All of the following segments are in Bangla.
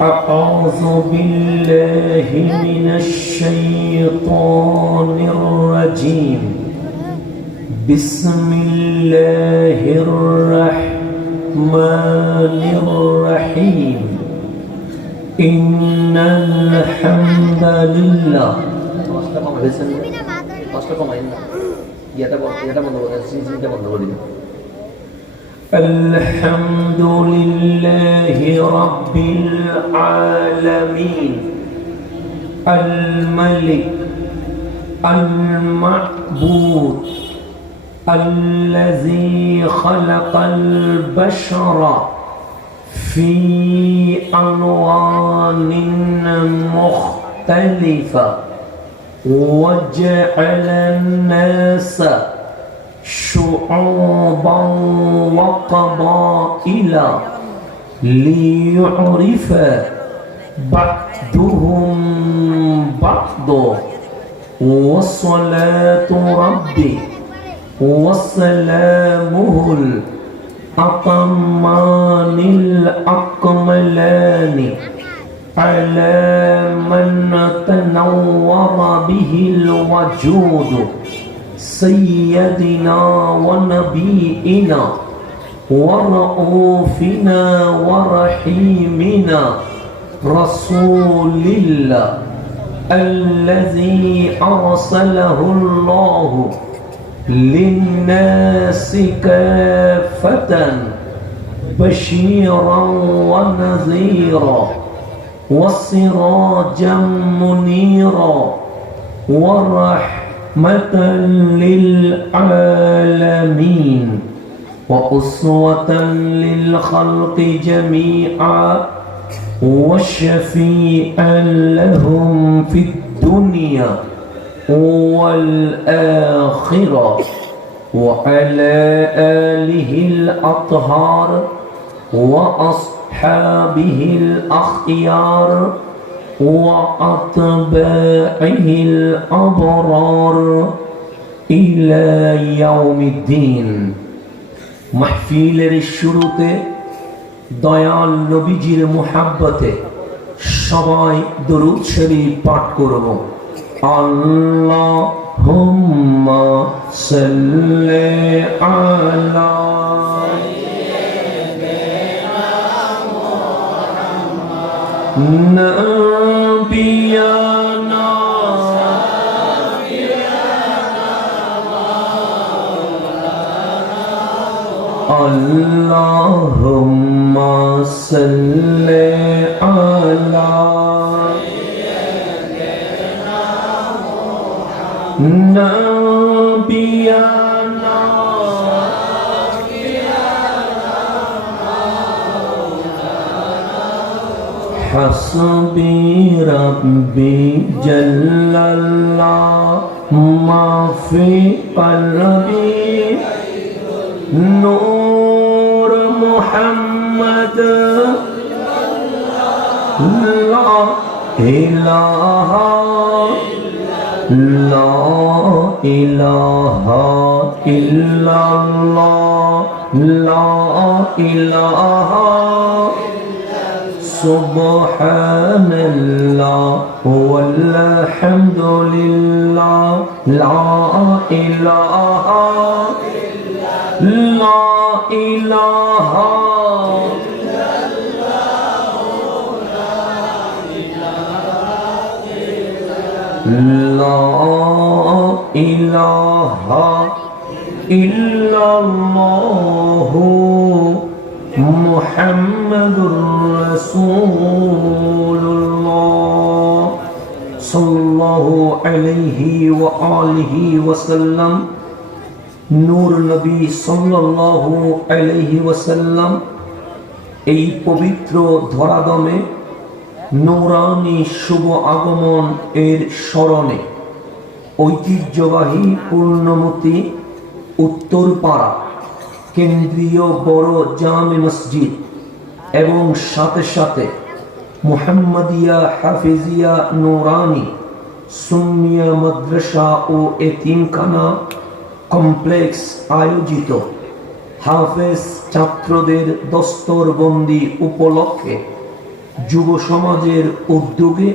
أعوذ بالله من الشيطان الرجيم. بسم الله الرحمن الرحيم. إن الحمد لله الحمد لله رب العالمين الملك المعبود الذي خلق البشر في ألوان مختلفة وجعل الناس شعوبا وقبائل ليعرف بعضهم بعضا. والصلاة ربي وسلامه الأتمان الأكملان على من تنور به الوجود سيدنا ونبينا ورؤوفنا ورحيمنا رسول الله الذي أرسله الله للناس كافة بشيرا ونذيرا وسراجا منيرا ورحمة للعالمين وأسوة للخلق جميعا وشفيعا لهم في الدنيا والآخرة وعلى آله الأطهار وأصحابه الأخيار وأتباعه الأبرار إلى يوم الدين. মাহফিলের শুরুতে দয়াল নবীজির মুহাব্বতে সবাই দরুদ শরীফ পাঠ করব। আল্লাহুম্মা সাল্লি আলা নবিয়ানা Allahumma salli ala nabiyana hasbi rabbi jallallah ma fi qalbi نور محمد لا إله لا إله إلا الله لا إله سبحان الله والحمد لله لا إله لا إله إلا الله لا إله إلا الله محمد رسول الله صلى الله عليه وآله وسلم। নূর নবী সাল্লাল্লাহু আলাইহি ওয়াসাল্লাম এই পবিত্র ধরাধামে নূরানী শুভ আগমন এর স্মরণে ঐতিহ্যবাহী পূর্ণমতি উত্তরপাড়া কেন্দ্রীয় বড় জামে মসজিদ এবং সাথে সাথে মুহাম্মাদিয়া হাফিজিয়া নূরানী সুন্নিয়া মাদ্রাসা ও এতিমখানা কমপ্লেক্স আয়োজিত হাফেজ ছাত্রদের দস্তরবন্দি উপলক্ষে যুব সমাজের উদ্যোগে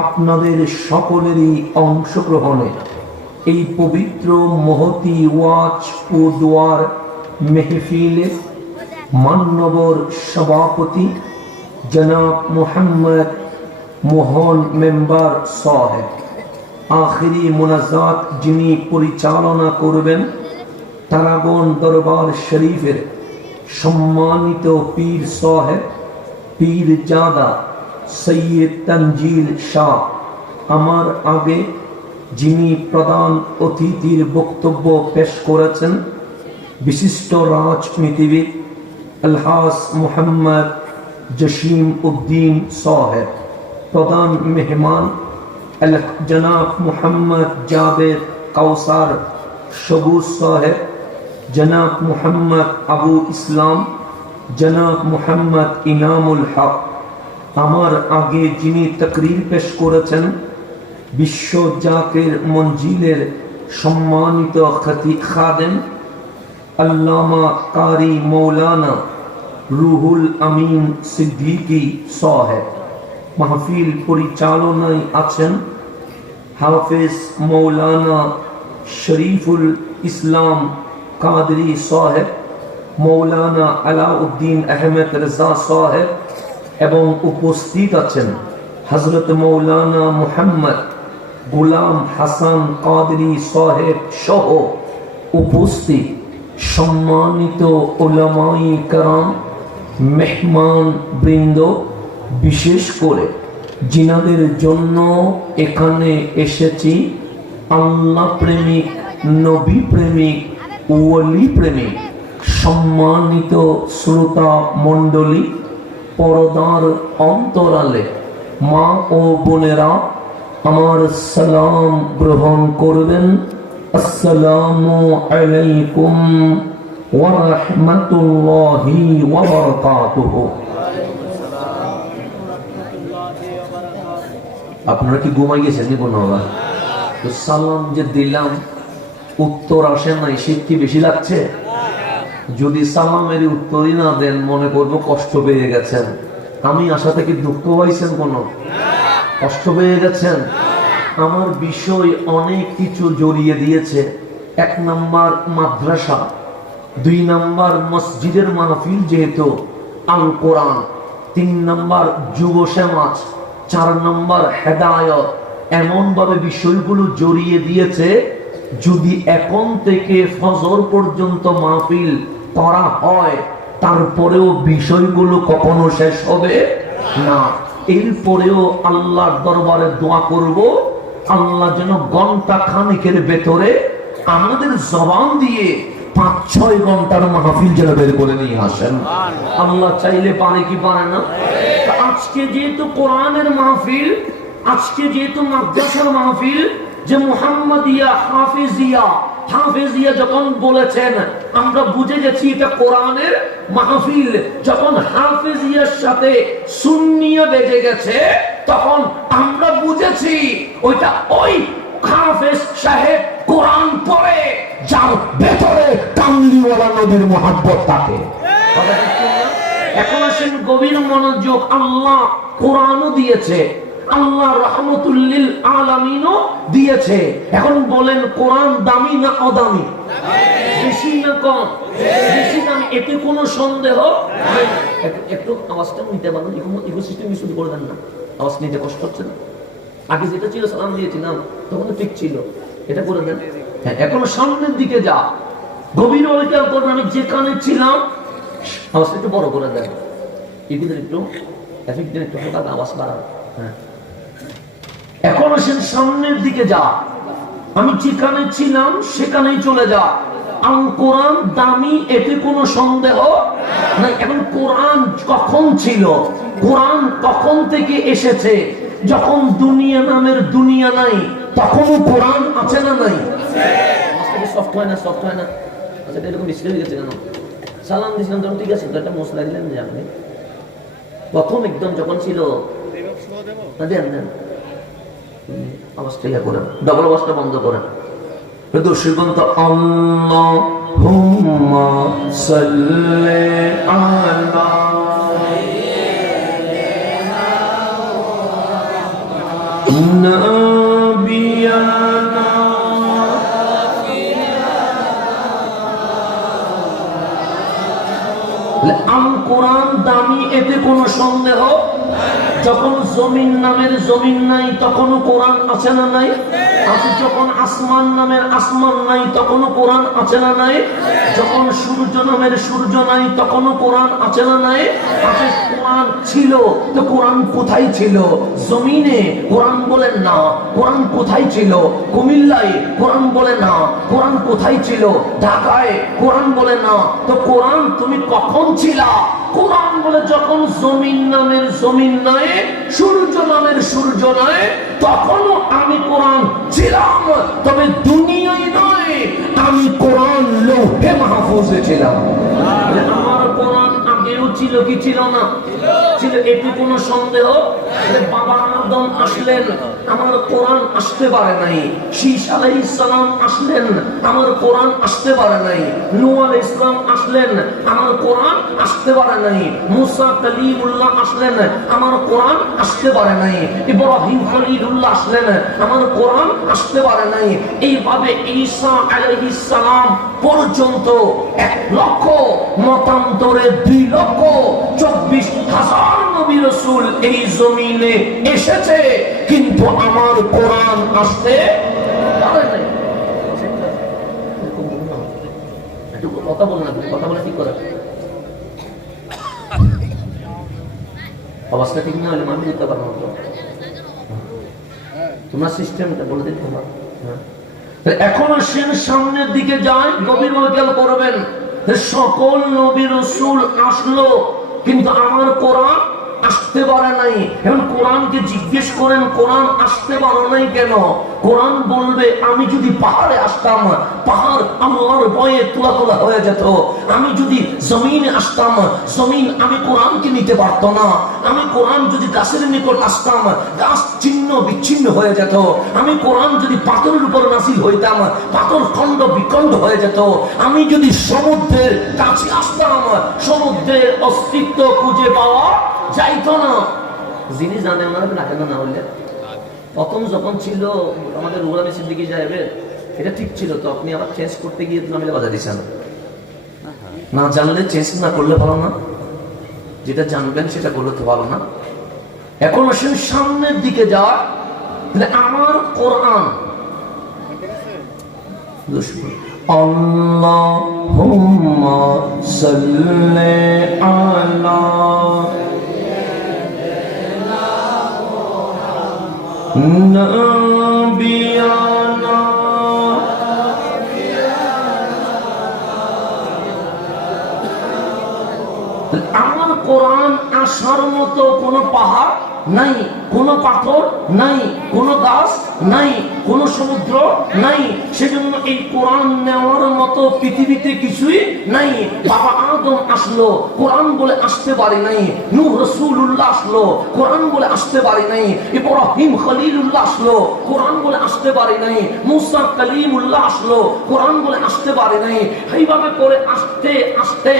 আপনাদের সকলেরই অংশগ্রহণে এই পবিত্র মহতি ওয়াজ ও দোয়ার মেহফিলে মান্যবর সভাপতি জনাব মোহাম্মদ মোহন মেম্বার সাহেব, আখিরি মোনাজাত যিনি পরিচালনা করবেন তারাগণ দরবার শরীফের সম্মানিত পীর সাহেব পীর জাদা সৈয়দ তনজিল শাহ, আমার আগে যিনি প্রধান অতিথির বক্তব্য পেশ করেছেন বিশিষ্ট রাজনীতিবিদ আলহাজ মোহাম্মদ জসিম উদ্দিন সাহেব, প্রধান মেহমান জনাব মোহাম্মদ জাবেদ কাউসার সবুজ সাহেব, জনাব মোহাম্মদ আবু ইসলাম, জনাব মোহাম্মদ ইনামুল হক। আমার আগে যিনি তাকরীর পেশ করেছেন বিশ্ব জাকির মঞ্জিলের সম্মানিত খাদেম আল্লামা কারি মৌলানা রুহুল আমিন সিদ্দিকী সাহেব। মাহফিল পরিচালনায় আছেন হাফেজ মৌলানা শরীফুল ইসলাম কাদরি সাহেব, মৌলানা আলাউদ্দিন আহমেদ রেজা সাহেব এবং উপস্থিত আছেন হযরত মৌলানা মুহাম্মদ গোলাম হাসান কাদরি সাহেব সহ উপস্থিত সম্মানিত উলামায়ে কেরাম, মেহমান বৃন্দ, বিশেষ করে জিনাদের জন্য এখানে এসেছি আল্লাহ প্রেমিক, নবী প্রেমিক, ওলি প্রেমিক সম্মানিত শ্রোতা মণ্ডলী, পর্দার অন্তরালে মা ও বোনেরা আমার সালাম গ্রহণ করবেন। আসসালামু আলাইকুম ওয়া রাহমাতুল্লাহি ওয়া বারাকাতুহু। আপনারা কি ঘুমাই গেছেন নি কোনো? তো সালাম যে দিলাম উত্তর আসে নাই, শীত কি বেশি লাগছে? যদি সালামের উত্তরই না দেন মনে করবো কষ্ট পেয়ে গেছেন। আমি আশা থেকে দুঃখ পাইছেন? কোন কষ্ট পেয়ে গেছেন? আমার বিষয় অনেক কিছু জড়িয়ে দিয়েছে। 1 নাম্বার মাদ্রাসা, 2 নাম্বার মসজিদের মাহফিল যেহেতু আল কোরআন, 3 নাম্বার যুব সমাজ, 4 নাম্বার হেদায়ত, এমন ভাবে বিষয়গুলো জড়িয়ে দিয়েছে যদি এখন থেকে ফজর পর্যন্ত মাহফিল করা হয় তারপরেও বিষয়গুলো কখনো শেষ হবে না। এরপরেও আল্লাহর দরবারে দোয়া করব আল্লাহ যেন ঘন্টা খানিকের ভেতরে আমাদের জবান দিয়ে 5-6 ঘন্টার মাহফিল যেন বের করে নিয়ে আসেন। আল্লাহ চাইলে পারে কি পারে না? আজকে যেহেতু কোরআনের মাহফিল, আজকে যেহেতু মাদ্রাসার মাহফিল, যে মুহাম্মাদিয়া হাফেজিয়া যখন বলেছেন আমরা বুঝে গেছি এটা কোরআনের মাহফিল। যখন হাফেজিয়ার সাথে সুন্নিয়া বেজে গেছে তখন আমরা বুঝেছি ওইটা ওই হাফেজ সাহেব কোরআন পড়ে যার ভেতরে কামলিওয়ালা নবীর মহব্বত থাকে। এখন আসেন গভীর মনোযোগ। আল্লাহ কোরআনও দিয়েছে, আল্লাহ রহমতুল্লিল আলামিনও দিয়েছে। এখন বলেন কোরআন দামি না অদামি? বেশি না কম? বেশি দামি, এতে কোনো সন্দেহ নাই। একটু আওয়াজটা নিতে পারেন, ইকোসিস্টেম শুরু করে দেন না, আওয়াজ নিতে কষ্ট হচ্ছে না? আগে যেটা ছিল সালাম দিয়েছিলাম তখন ঠিক ছিল, এটা করে দেন। হ্যাঁ, এখন সামনের দিকে যা, গভীর ওইটা করবেন। আমি যেখানে ছিলাম আওয়াজটা একটু বড় করে দেন, এগুলো একটু একটু হালকা আওয়াজ বাড়ান। হ্যাঁ, এখন আসেন সামনের দিকে যা, আমি যেখানে ছিলাম সেখানেই চলে যা। আল কোরআন দামি, এতে কোনো সন্দেহ নাই। এখন কোরআন কখন ছিল, কোরআন কখন থেকে এসেছে? যখন দুনিয়া নামের দুনিয়া নাই তখনও কোরআন আছে না নাই? সফট হয় না, সফট হয় না। আচ্ছা, এরকম মিষ্টি হয়ে গেছে কেন? সালাম দিয়েছিলাম তখন ঠিক আছে, তো একটা মশলা দিলেন যে আপনি প্রথম একদম যখন ছিল দেন দেন আওয়াজটা ইয়া করেন, ডবল আওয়াজটা বন্ধ করেন। দর্শকগণ তো আল্লাহুম্মা সাল্লি আলা নবিয়ানা আল কোরআন দামি, এতে কোনো সন্দেহ। যখন জমিন নামের জমিন নাই তখনও কোরআন আছে না নাই? আছে। যখন আসমান নামের আসমান নাই তখনও কোরআন আছে না নাই? যখন সূর্য নামের সূর্য নাই তখনও কোরআন আছে না নাই? আছে। কোরআন ছিল তো কোরআন কোথায় ছিল? জমিনে কোরআন বলেন না। কোরআন কোথায় ছিল? কুমিল্লায় কোরআন বলে না। কোরআন কোথায় ছিল? ঢাকায় কোরআন বলে না। তো কোরআন তুমি কখন ছিলা? কোরআন বলে যখন জমিন নামের জমিন নাই, সূর্য নামের সূর্য নাই, তখনও আমি কোরআন ছিলাম। তবে দুনিয়ায় নয়, আমি কোরআন লৌহে মাহফুজে ছিলাম। আমার কোরআন আগেও ছিল কি ছিল না? ছিল। এতে কোনো সন্দেহ? বাবা আদম আসলেন, আমার কোরআন আসতে পারে নাই। শীশ আলাইহিস সালাম আসলেন, আমার কোরআন আসতে পারে নাই। নূহ আলাইহিস সালাম আসলেন, আমার কোরআন আসতে পারে নাই। মুসা কালিমুল্লাহ আসলেন, আমার কোরআন আসতে পারে নাই। ইব্রাহিম খলিলুল্লাহ আসলেন, আমার কোরআন আসতে পারে নাই। এইভাবে ঈসা আলাইহিস সালাম পর্যন্ত 1 লক্ষ মতান্তরে 2,24,000 নবী রাসূল এই জমিনে এসেছে, কিন্তু আমার কোরআন আসতে পারে নাই। একটু কথা বলেন, আপনি কথা বলে ঠিক করে। অবস্থা ঠিক না হলে মানুষ দিতে পারবো না। তোমার সিস্টেমটা বলে দিতে পারবো। এখন আসেন সামনের দিকে যায়, গভীর খেয়াল করবেন। সকল নবী রাসূল আসলো, কিন্তু আমার কোরআন আসতে পারে নাই। এখন কোরআনকে জিজ্ঞেস করেন, কোরআন আসতে পারে নাই কেন? কোরআন বলবে, আমি যদি পাহাড়ে আসতাম, পাহাড় আল্লাহর ভয়ে তোলা তোলা হয়ে যেত। আমি যদি জমিনে আসতাম, জমিন আমি কোরআনকে নিতে পারতো না। আমি কোরআন যদি গাছের নিকট আসতাম, গাছ ছিন্ন বিচ্ছিন্ন হয়ে যেত। আমি কোরআন যদি পাথরের উপর নাসিল হইতাম, পাথর খণ্ড বিখণ্ড হয়ে যেত। আমি যদি সমুদ্রের কাছে আসতাম, সমুদ্রের অস্তিত্ব খুঁজে পাওয়া যাইতো না। যিনি জানে ওনারা কেন না হলে প্রথম যখন ছিল আমাদের রুহুল সিদ্দিকী সাহেবের, এটা ঠিক ছিল, তো আপনি আবার চেঞ্জ করতে গিয়ে নামিলে বাধা দিচ্ছেন। না জানলে চেঞ্জ না করলে ভালো না, যেটা জানবেন সেটা করলে তো ভালো না। এখন আসেন সামনের দিকে যাওয়া। আমার কোরআন আল্লাহুম্মা সাল্লি আলা নবিয়ানা আমার কোরআন আসার মতো কোনো পাহাড় নাই, কোনো পাথর নাই, কোনো গাছ নাই, কোনো সমুদ্র নাই। সেজন্য এই কোরআন নেওয়ার মতো পৃথিবীতে কিছুই নাই। বাবা আদম আসলো, কোরআন বলে আসতে পারে নাই। নূহ রাসূলুল্লাহ আসলো, কোরআন বলে আসতে পারে নাই। ইব্রাহিম খলিলুল্লাহ আসলো, কোরআন বলে আসতে পারে নাই। মুসা কালিমুল্লাহ আসলো, কোরআন বলে আসতে পারে নাই। এইভাবে করে আসতে আসতে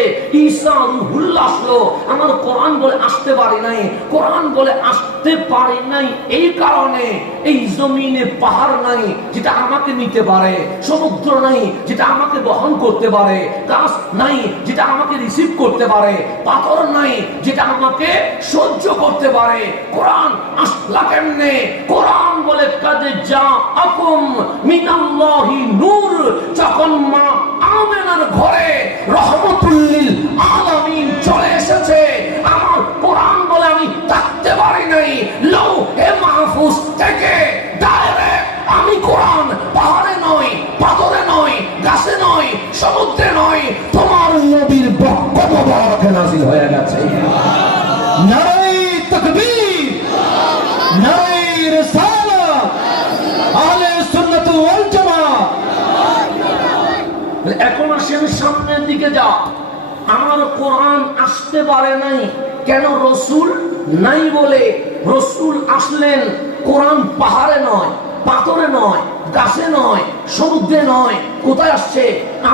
ঈসা রূহুল্লাহ আসলো, আমার কোরআন বলে আসতে পারে নাই। কোরআন বলে আসতে পারে নাই এই কারণে এই জমিনে পাহাড় নাই যেটা আমাকে নিতে পারে, সমুদ্র নাই যেটা আমাকে বহন করতে পারে, গাছ নাই যেটা আমাকে রিসিভ করতে পারে, পাথর নাই যেটা আমাকে সহ্য করতে পারে। কোরআন আসলা কেমনে? কোরআন বলে কাদে জাআকুম মিনাল্লাহি নূর। যখন মা আমেনার ঘরে রহমতুল লিল আলামিন চলে এসেছে, আমার কোরআন বলে আমি থাকতে পারি নাই। লৌহে মাহফুজ থেকে ডাইরেক্ট আমি কোরআন পাহাড়ে নয়, পাথরে নয়, গাছে নয়, সমুদ্রে নয়, তোমার নবীর বক্তব্য মোবারকে নাযিল হয়ে গেছে। নারে তাকবীর, নারে রিসালাত, আহলে সুন্নাত ওয়াল জামাত। এখন আসেন সামনের দিকে যা। আমার কোরআন আসতে পারে নাই কেন? রসুল নাই বলে। রসুল আসলেন, কোরআন পাহাড়ে নয়, পাথরে নয়, গাছে নয়, সমুদ্রে নয়, কোথায় আসছে?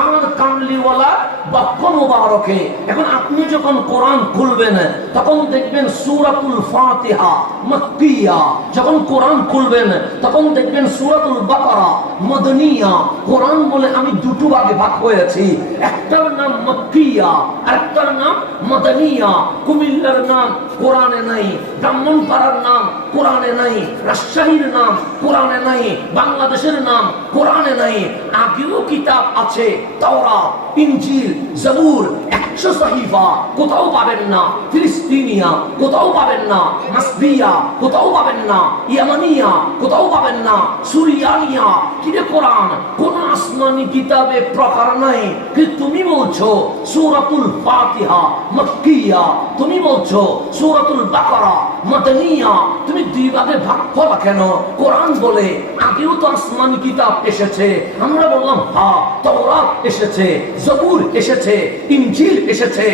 আমার কামলিওয়ালা বক্ষ মুবারকে। এখন আপনি যখন কোরআন খুলবেন তখন দেখবেন সূরাতুল ফাতিহা মক্কিয়া, যখন কোরআন খুলবেন তখন দেখবেন সূরাতুল বাকারা মদনিয়া। কোরআন বলে আমি দুটো ভাগে ভাগ হয়েছি, একটার নাম মক্কিয়া আর একটার নাম মদনিয়া। কুমিল্লার নাম কোরআনে নাই, ব্রাহ্মণপাড়ার নাম কোরআনে নাই, রাজশাহীর নাম কোরআনে নাই, বাংলাদেশের নাম কোরআনে নাই। আগেও কিতাব আছে, তাওরাত, ইনজিল, জবুর, 100 সহিফা কোথাও পাবেন না। ফিলিস্তিনিয়া কোথাও পাবেন না, মাসবিয়া কোথাও পাবেন না, ইয়ামানিয়া কোথাও পাবেন না, সুরিয়ানিয়া। কিরে কোরআন কোন আসমানি কিতাবে প্রকার নাই। কিন্তু তুমি বলছো সূরাতুল ফাতিহা মক্কিয়া, তুমি বলছো সূরাতুল বাকারা মদনিয়া। তুমি দুই ভাগে ভাগ করা কেন? কোরআন বলে আগেও তো আসমানি কিতাব এসেছে। আমরা বললাম হ্যাঁ, তাওরাত এসেছে, জবুর এসেছে, ইনজিল এসেছে,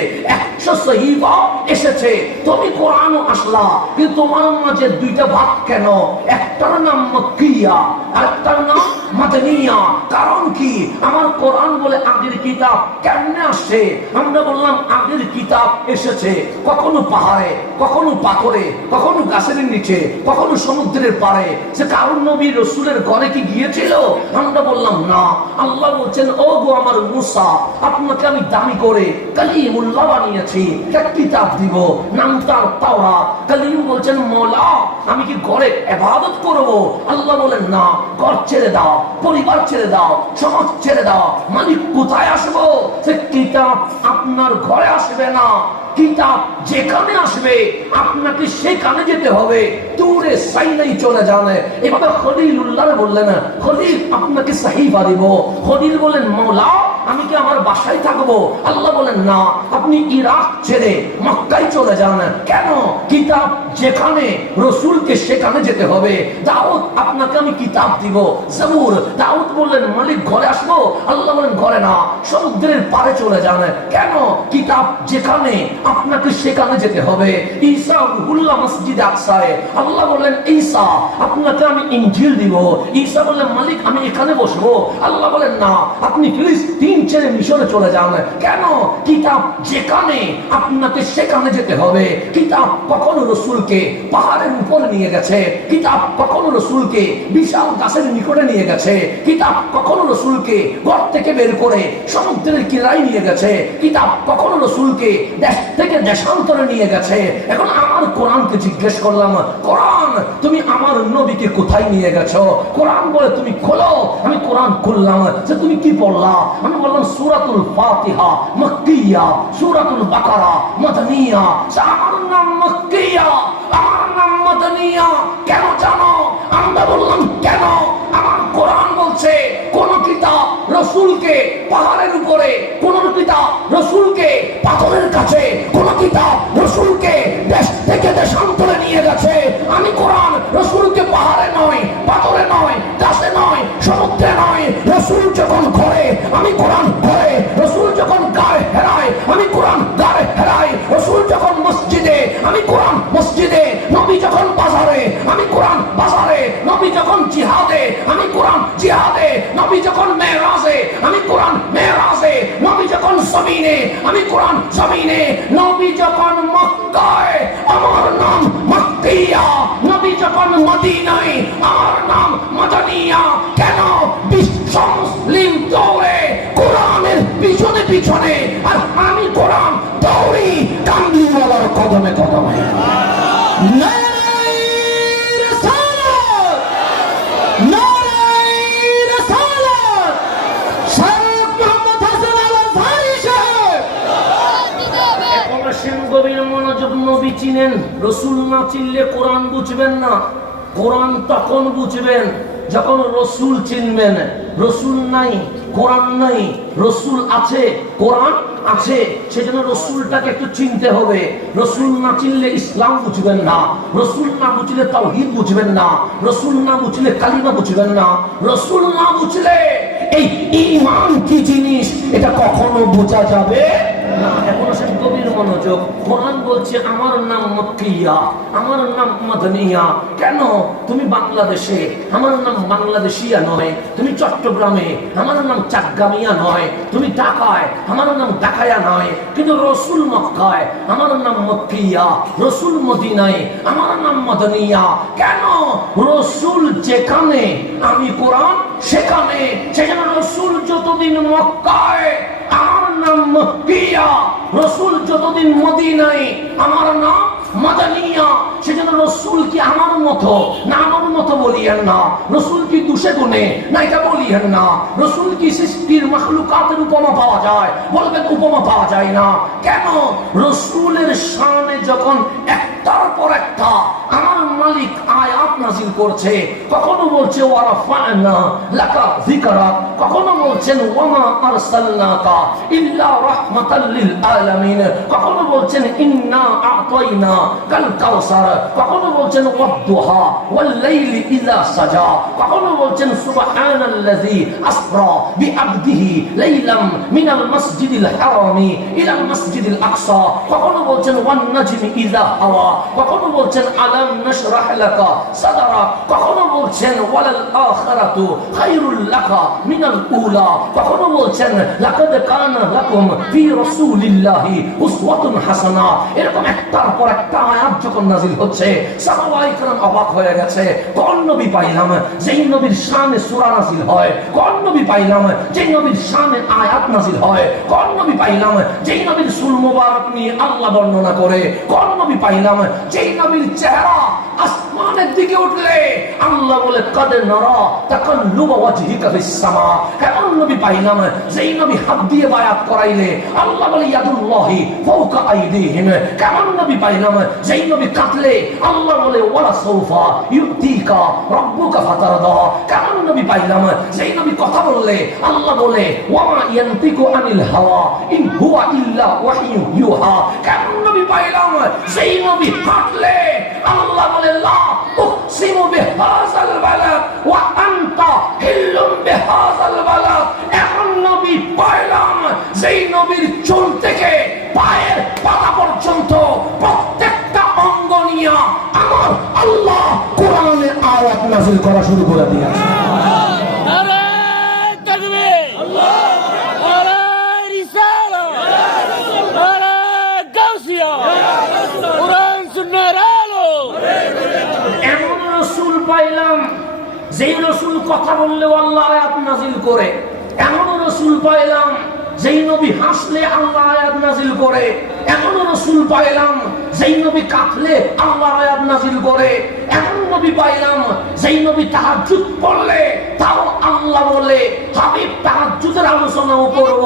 100 সহিফা এসেছে। তুমি কোরআনও আসলা, কিন্তু তোমার মাঝে দুইটা ভাগ কেন? একটার নাম মক্কিয়া আর একটার নাম মদনিয়া। কারণ কি? আমার কোরআন বলে আগের কিতাব কেমনে আসছে? আমরা বললাম আগের কিতাব এসেছে কখনো পাহাড়ে, কখনো পাথরে, কখনো গাছের নিচে, কখনো সমুদ্রের পাড়ে। সে কারণ নবী রসুলের ঘরে কি গিয়েছিল? আমরা বললাম না। আল্লাহ বলছেন, ও গো আমার মুসা, আপনাকে আমি দামি করে কালিমুল্লাহ বানিয়েছি, এক কিতাব দিব, নাম তার তাওরাত। কালিম বলছেন, মওলা আমি কি ঘরে ইবাদত করব? আল্লাহ বলেন না, ঘর ছেড়ে দাও, পরিবার ছেড়ে দাও, সমাজ ছেড়ে দাও। মালিক কোথায় আসবো? সে কিতাব আপনার ঘরে আসবে না। কিতাব যেখানে আসবে আপনাকে সেখানে যেতে হবে। দূরে সাইনাই চলে যান। এভাবে খলিলুল্লাহ বললেন, খলিল আপনাকে সাহিফা দিব। খলিল বলেন, মওলা আমি কি আমার বাসায় থাকবো? আল্লাহ বলেন না, আপনি ইরাক ছেড়ে মক্কায় চলে যান। কেন? কিতাব যেখানে, রসুলকে সেখানে যেতে হবে। দাউদ আপনাকে আমি কিতাব দিব, জবুর। দাউদ বললেন, মালিক ঘরে আসবো? আল্লাহ বলেন ঘরে না, সমুদ্রের পারে চলে যান। কেন? কিতাব যেখানে আপনাকে সেখানে যেতে হবে। ঈসা রুহুল্লাহ মসজিদে আকসায়। আল্লাহ বললেন, ঈসা আপনাকে আমি ইনজিল দিব। ঈসা বললেন, মালিক আমি এখানে বসবো। আল্লাহ বলেন না, আপনি ফিলিস্তিন ছেড়ে মিশরে চলে যান। কেন? কিতাব যেখানে আপনাকে সেখানে যেতে হবে। কিতাব কখনো রসুলকে পাহাড়ের উপরে নিয়ে গেছে, কিতাব কখনো রসুলকে বিশাল গাছের নিকটে নিয়ে গেছে, কিতাব কখনো রসুলকে ঘর থেকে বের করে সমুদ্রের কিনারায় নিয়ে গেছে, কিতাব কখনো রসুলকে দেশ থেকে দেশান্তরে নিয়ে গেছে। এখন আমার কোরআনকে জিজ্ঞেস করলাম, কোরআন তুমি আমার নবীকে কোথায় নিয়ে গেছো? কোরআন বলে তুমি খোলো। আমি কোরআন খুললাম, যে তুমি কি পড়লা? আমি বললাম সূরাতুল ফাতিহা মক্কিয়া, সূরাতুল বাকারা মদনিয়া। আমার নাম মক্কিয়া, আমার নাম মদনিয়া। কেন জানো? আমরা বললাম কেন? আমার কোরআন বলছে কোন কিতাব রসুলকে পাহাড়ের উপরে, কোন কিতাব রসুলকে পাথরের কাছে, কোন কিতাব রসুলকে দেশ থেকে দেশান্তরে নিয়ে গেছে। আমি কোরআন রসুলকে পাহাড়ে নয়, পাথরে নয়, গাছে নয়, সমুদ্রে নয়। রসুল যখন ঘরে, আমি কোরআন ঘরে। রসুল যখন গায়ে হেরায়, আমি কোরআন গায়ে হেরাই। রসুল যখন মসজিদে, আমি কোরআন মসজিদে। নবী যখন বাজারে, আমি কোরআন বাজারে। নবী যখন জিহাদে, আমি কোরআন জিহাদে। নবী যখন মেরাজে, আমি কোরআন মেরাজে। নবী যখন জমিনে, আমি কোরআন জমিনে। নবী যখন মক্কায়, আমার নাম মক্কিয়া। নবী যখন মদিনায়, আমার নাম মদনিয়া। কেন? বিশ্ব মুসলিম দৌড়ে কোরআনের পিছনে পিছনে, আর আমি কোরআন দৌড়ি কামলিওয়ালার কদমে কদমে। নবী চিনেন, রসুল না চিনলে কোরআন বুঝবেন না। কোরআন তখন বুঝবেন যখন রসুল চিনবেন। রসুল নাই, কোরআন নাই। রসুল আছে, কোরআন আছে। সেজন্য রসুলটাকে একটু চিনতে হবে। রসুল না চিনলে ইসলাম বুঝবেন না। রসুল না বুঝলে তাওহীদ বুঝবেন না। রসুল না বুঝলে কালিমা বুঝবেন না। রসুল না বুঝলে এই ঈমান কি জিনিস এটা কখনো বোঝা যাবে না, এখন আসেন গভীর মনোযোগ। কোরআন বলছে আমার নাম মক্কিয়া, আমার নাম মাদনিয়া। কেন? তুমি বাংলাদেশে, আমার নাম বাংলাদেশিয়া নয়। তুমি চট্টগ্রামে, আমার নাম চাটগামিয়া নয়। তুমি ঢাকায়, আমার নাম ঢাকায়া নয়। কিন্তু রসুল মক্কায়, আমার নাম মক্কিয়া। রসুল মদিনায়, আমার নাম মাদনিয়া। কেন? রসুল যেখানে, আমি কোরআন সেখানে। সেখানে রসুল যতদিন মক্কায়, আমার নাম মক্কিয়া। রসুল যতদিন মদিনায়, আমার নাম মাদানিয়া। সেজন্য রসুল কি আমার মতো না? আমার মতো বলিয়েন না। রসুল কি দুষে গুণে না? এটা বলিয়েন না। রসুল কি সৃষ্টির মাখলুকাতের উপমা পাওয়া যায়? বলবেন উপমা পাওয়া যায় না। কেন? রসুলের শানে যখন একটার পর একটা আমার মালিক আয়াত নাযিল করছে, কখনো বলছে ওয়ারাফা'না লাকা যিকরাক, কখনো বলছেন ওয়ামা আরসালনাকা ইল্লা রাহমাতাল লিল আলামিন, কখনো বলছেন ইন্না আ'তাইনা কাল কাউসার, কখনো বলছেন ওয়াদ-দুহা ওয়াল লাইলি ইযা সাজা, কখনো বলছেন সুবহানাল্লাযী আসরা বিআবদিহি লাইলাম মিনাল মাসজিদিল হারামি ইলাল মাসজিদিল আকসা, কখনো বলছেন ওয়ান নাজমি ইযা হাওয়া, কখনো বলছেন আলাম নাশরাহ লাকা সাদরা, কখনো বলছেন ওয়ালাল আখিরাতু খায়রুল লাকা মিনাল উলা, কখনো বলছেন লাকাদ কানা লাকুম ফি রাসূলিল্লাহি উসওয়াতুন হাসানা। এরকম একটার পর একটা আয়াত যখন নাযিল হচ্ছে, সাহাবায়ে কেরাম অবাক হয়ে গেছে। কোন নবী পাইলাম যেই নবীর শানে সূরা নাযিল হয়? কোন নবী পাইলাম যেই নবীর শানে আয়াত নাযিল হয়? কোন নবী পাইলাম যেই নবীর সুল মুবারক নিয়ে আল্লাহ বর্ণনা করে? কোন নবী পাইলাম যেই নবীর চেহারা আসমানের দিকে উঠলে আল্লাহ বলে কাদ নারা তাকাল্লুবা ওয়াজহিকা ফিস সামা? কেমন নবী পাইলাম যেই নবী হাত দিয়ে বায়াত করাইলে আল্লাহ বলে ইয়াদুল্লাহি ফাওকা আইদিহিম? কেমন নবী পাইলাম যেই নবী কাটলে আল্লাহ বলে ওয়ালা সাউফা ইউতিকা রাব্বুকা ফাতারদা? কেমন নবী পাইলাম যেই নবী কথা বললে আল্লাহ বলে ওয়ামা ইয়ানতিকু আনিল হাওয়া ইন হুয়া ইল্লা ওয়াহয়ু ইউহা? কেমন নবী পাইলাম যেই নবী হাঁটলে আল্লাহ বলে লা উকসিমু বিহাযাল বালাদ ওয়া আনতা হিল্লুম বিহাযাল বালাদ? এমন নবী পাইলাম যেই নবীর চুল থেকে পায়ের পাতা পর্যন্ত প্রত্যেকটা অঙ্গ নিয়ে আমার আল্লাহ কোরআনে আয়াত নাযিল করা শুরু করে দিয়েছে। নারে তাকবীর, আল্লাহু নারে রিসালা, নারে গাউসিয়া, কোরআন সুন্নাহর আলো। এমন রাসূল পাইলাম যেই রাসূল কথা বললেও আল্লাহ আয়াত নাযিল করে। এমন রাসূল পাইলাম যেই নবী হাসলে আল্লাহ আয়াত নাযিল করে। এমন রাসূল পাইলাম যেই নবী কাঁদলে আল্লাহ আয়াত নাযিল করে। এমন নবী পাইলাম যেই নবী তাহাজ্জুদ পড়লে তাও আল্লাহ বলে হাবিব তাহাজ্জুদের আলোচনাও করব।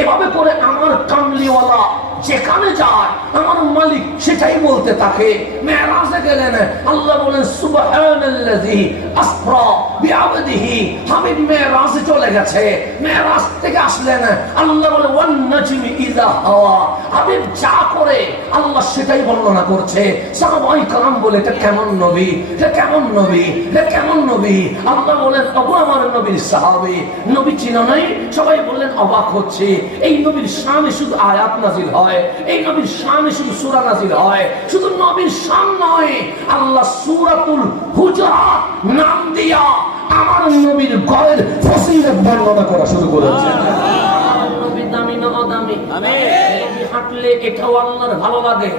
এভাবে করে আমার কামলিওয়ালা যেখানে যায় আমার মালিক সেটাই বলতে থাকে। মেরাজে গেলেন, আল্লাহ বলেন সুবহানাল্লাযী আসরা বিআবদিহি। হাবিব মেরাজে চলে গেছে, মেরাজ থেকে আসলেন, আল্লাহ বলে ওয়ান নাজমি ইযা হাওয়া। হাবিব যা করে আল্লাহ সেটাই বর্ণনা করছে। সাহাবায়ে কেরাম বলে এটা কেমন নবী, এটা কেমন নবী, এটা কেমন নবী? আল্লাহ বলেন ওগো আমার নবীর সাহাবী, নবী চিনো নাই? সবাই বললেন অবাক হচ্ছে। এই নবীর শানে শুধু আয়াত নাযিল হয়, এই নবীর শানে শুধু সূরা নাযিল হয়। শুধু নবীর শান নয়, আল্লাহ সূরাতুল হুজুরাত নাম দিয়া আমার নবীর ঘরের ফজিলত বর্ণনা করা শুরু করেছে। নবী দামি না অদামি? নবী হাঁটলে এটাও আল্লাহর ভালো লাগে,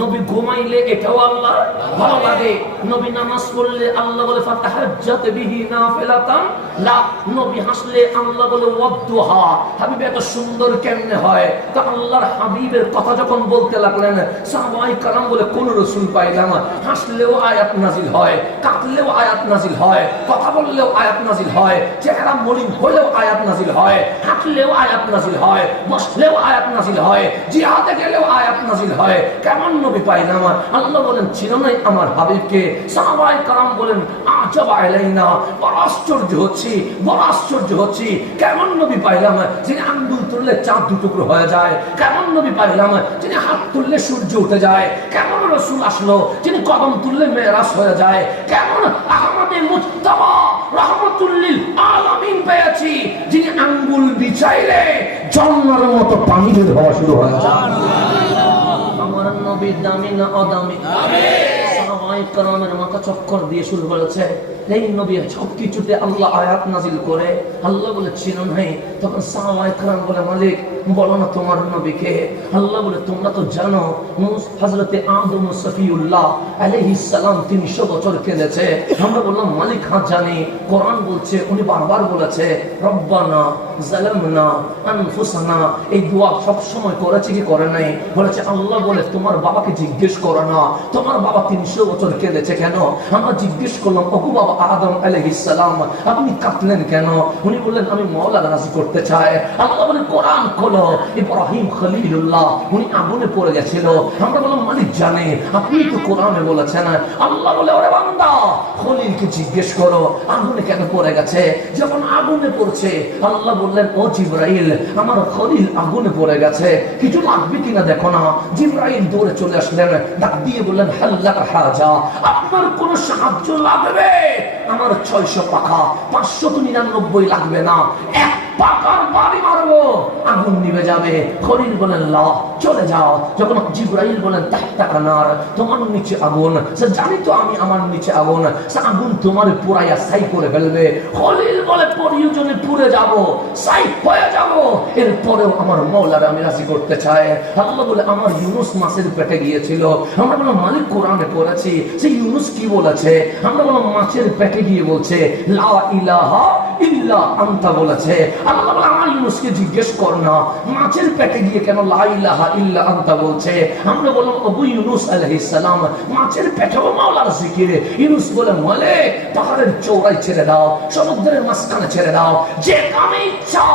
নবী ঘুমাইলে এটাও আল্লাহর ভালো লাগে, নবী নামাজ পড়লে আল্লাহ বলে ফাতাহাজ্জাত বিহি নাফিলাতান লা, নবী হাসলে আল্লাহ বলে ওয়াদ-দুহা। হাবিব এত সুন্দর কেমনে হয়? তা আল্লাহর হাবিবের কথা যখন বলতে লাগলেন, সাহাবায়ে কেরাম বলে কোন রাসূল পাইলাম হাসলেও আয়াত নাযিল হয়, কাঁদলেও আয়াত নাযিল হয়, কথা বললেও আয়াত নাযিল হয়, চেহারা মলিন হলেও আয়াত নাযিল হয়, হাঁটলেও আয়াত নাযিল হয়, বসলেও আয়াত নাযিল হয়, জিহাদে গেলেও আয়াত নাযিল হয়। কেমন নবী পাইলাম? আল্লাহ বলেন চিনো নাই আমার হাবিবকে? সাহাবায়ে কেরাম বলেন আজাবা আলাইনা, বড় আশ্চর্য হচ্ছি কেমন নবী পাইলাম যিনি আঙ্গুল তুললে চাঁদ দুটুকরো হয়ে যায়, কেমন নবী পাইলাম যিনি হাত তুললে সূর্য উঠে যায়, কেমন রাসূল আসলো যিনি কদম তুললে মেরাজ হয়ে যায়, কেমন আহমদে মুজতবা রাহমাতুল লিল আলামিন পেয়েছি যিনি আঙ্গুল বিছাইলে ঝর্ণার মতো পানি বের হওয়া শুরু হয়ে যায়। আমার নবী দামি না অদামি? সাহাবায়ে কেরামের মাথা চক্কর দিয়ে শুরু করেছে। এই নবী সবকিছুতে আল্লাহ আয়াত নাজিল করে, আল্লাহ বলে চিনো নাই। তখন সাহাবায়ে কেরাম বলে মালিক বলো না তোমার নবীকে। আল্লাহ বলে তোমরা তো জানো হযরতে আদম সফিউল্লাহ আলাইহিস সালাম 300 বছর কেঁদেছে। আমরা বললাম মালিক হ্যাঁ জানি, কোরআন বলছে, উনি বারবার বলেছে রব্বানা যালামনা আনফুসানা। এই দোয়া সব সময় করেছে কি করে নাই? বলেছে আল্লাহ বলে তোমার বাবাকে জিজ্ঞেস করো না তোমার বাবা 300 বছর কেঁদেছে কেন। আমরা জিজ্ঞেস করলাম ওগো বাবা আদম আলাইহিস সালাম আপনি কাঁদলেন কেন? উনি বললেন আমি মাওলার রাজি করতে চাই। আল্লাহ বলে কোরআন খোলো, ইব্রাহিম খলিলুল্লাহ উনি আগুনে পড়ে গেছিল। আমরা বললাম মালিক জানে, আপনি তো কোরআনে বলেছেন। আল্লাহ বলে ওরে বান্দা খলিলকে জিজ্ঞেস করো আগুনে কেন পড়ে গেছে। যখন আগুনে পড়ছে আল্লাহ বললেন ও জিবরাইল আমার খলিল আগুনে পড়ে গেছে, কিছু লাগবে কিনা দেখো না। জিবরাইল দৌড়ে চলে আসলেন, ডাক দিয়ে বললেন হাল্লাক হাজা, আপনার কোন সাহায্য লাগবে? আমার 600 পাখা 599 লাগবে না, এক পাকার বাড়ি মারবো আগুন নিভে যাবে। খলিল বলেন লা চলে যাও। যখন জিবরাইল বলেন তাহতাকানার তোমার নিচে আগুন, সে জানি তো আমি আমার নিচে আগুন, সে আগুন তোমার পুরাইয়া ছাই করে ফেলবে। খলিল বলে প্রয়োজনে পুড়ে যাব, ছাই হয়ে যাব, এরপরেও আমার মাওলার আমি রাজি করতে চাই। আল্লাহ বলে আমার ইউনুস মাছের পেটে গিয়েছিল। আমরা বললাম মালিক কোরআনে পড়েছি, সেই ইউনুস কি বলেছে? আমরা বললাম মাছের পেটে গিয়ে বলছে লা ইলাহা ইল্লা আনতা বলেছে। আল্লাহ বলে আমার ইউনুসকে জিজ্ঞেস কর না মাছের পেটে গিয়ে কেন লা ইলাহা ইল্লা আনতা বলছে। আমরা বললাম আবু ইউনুস আলাইহিস সালাম মাছের পেটেও মাওলার জিকির। ইউনুস বলে মালিক পাহাড়ের চৌড়ায় ছেড়ে দাও, সমুদ্রের মাঝখানে ছেড়ে দাও, যেখানে ইচ্ছা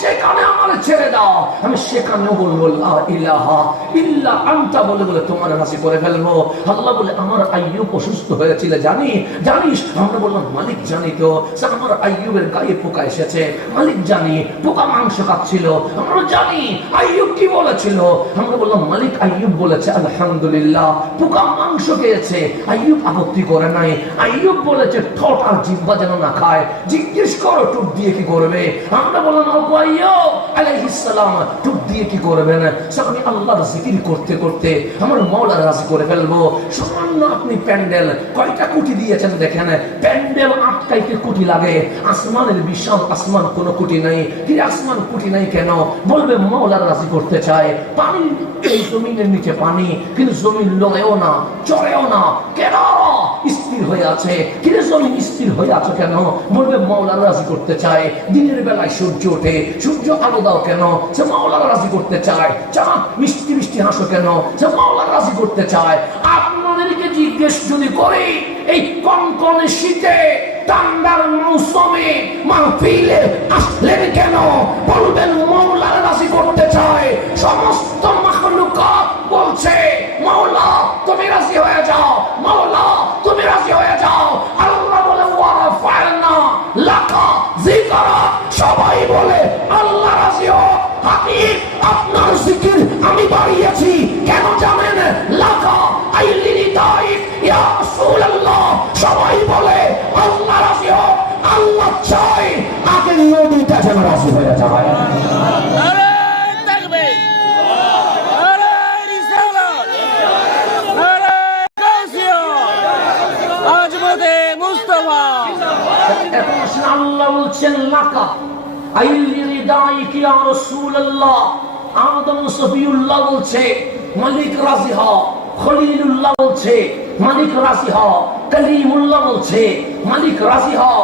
সেখানে আমার ছেড়ে দাও, আমি সেখানেও বলবো লা ইলাহা ইল্লা আনতা বলে বলে তোমার রাজি করে ফেলবো। আল্লাহ বলে আমার আইয়ুব অসুস্থ হয়েছিল জানিস? আমরা বললাম মালিক জানি তো, আমার আইয়ুবের গায়ে পোকা এসেছে। মালিক জানি, পোকা মাংস খাচ্ছিল। আমরা জানি আইয়ুব কি বলেছিল? আমরা বললাম মালিক আইয়ুব বলেছে আলহামদুলিল্লাহ পোকা মাংস খেয়েছে, আইয়ুব আপত্তি করে নাই। আইয়ুব বলেছে ঠোঁট আর জিহ্বা যেন না খায়, জিজ্ঞেস করো টুট দিয়ে কি করবে। আমরা বললাম আবু আইয়ুব আলাইহিস সালাম টুট দিয়ে কি করবেন? আমি আল্লাহর জিকির করতে করতে আমার মাওলার রাজি করে ফেলবো। সামান্য আপনি প্যান্ডেল কয়টা কুটি দিয়েছেন দেখেন, প্যান্ডেল আটকাইতে কুটি লাগে, আসমানের বিশাল আসমান কোনো কুটি নাই। কি আসমান কুটি নাই কেন? বলবে মাওলার রাজি করতে চায়। পানি এই জমিনের নিচে পানি, কিন্তু জমিন লড়েও না চড়েও না, কেন স্থির হয়ে আছে। কিন্তু জমিন স্থির হয়ে আছে কেন? বলবে মাওলার রাজি করতে চায়। দিনের বেলায় সূর্য ওঠে, সূর্য আলো দাও কেন? সে মাওলার রাজি করতে চায়। চাঁদ মিষ্টি মিষ্টি হাসো কেন? সে মাওলার রাজি করতে চায়। আপনাদেরকে জিজ্ঞেস যদি করি এই কনকনে শীতে ঠান্ডার মৌসুমে মাহফিলে আসলেন কেন? বলবেন মাওলার রাজি করতে চায়। সমস্ত মাখলুকাত বলছে মাওলা তুমি রাজি হয়ে যাও, মাওলা তুমি রাজি হয়ে যাও। আল্লাহ বলে ওয়ারাফা'না লাকা যিকরা, সবাই বলে আল্লাহ রাজি হোক। হাবিব আপনার জিকির আমি বাড়িয়েছি কেন জানেন? লাকা আইলিনি তাইফ ইয়া রাসূলুল্লাহ, সবাই বলে আল্লাহ রাজি হোক। আল্লাহ চাই আগে নবীটা যেন রাজি হয়ে যায়। আরে তাকবীর, আরে রিসালাত, আরে গাউসিয়া, আজমতে মুস্তাফা। এখন আসলে আল্লাহ বলছেন লাকা আইলিনি দাইক ইয়া রাসূলুল্লাহ। আদম সফিউল্লাহ বলছে মালিক রাজি হও, খলিলুল্লাহ বলছে মালিক রাজি হও, কালিমুল্লাহ বলছে মালিক রাজি হও,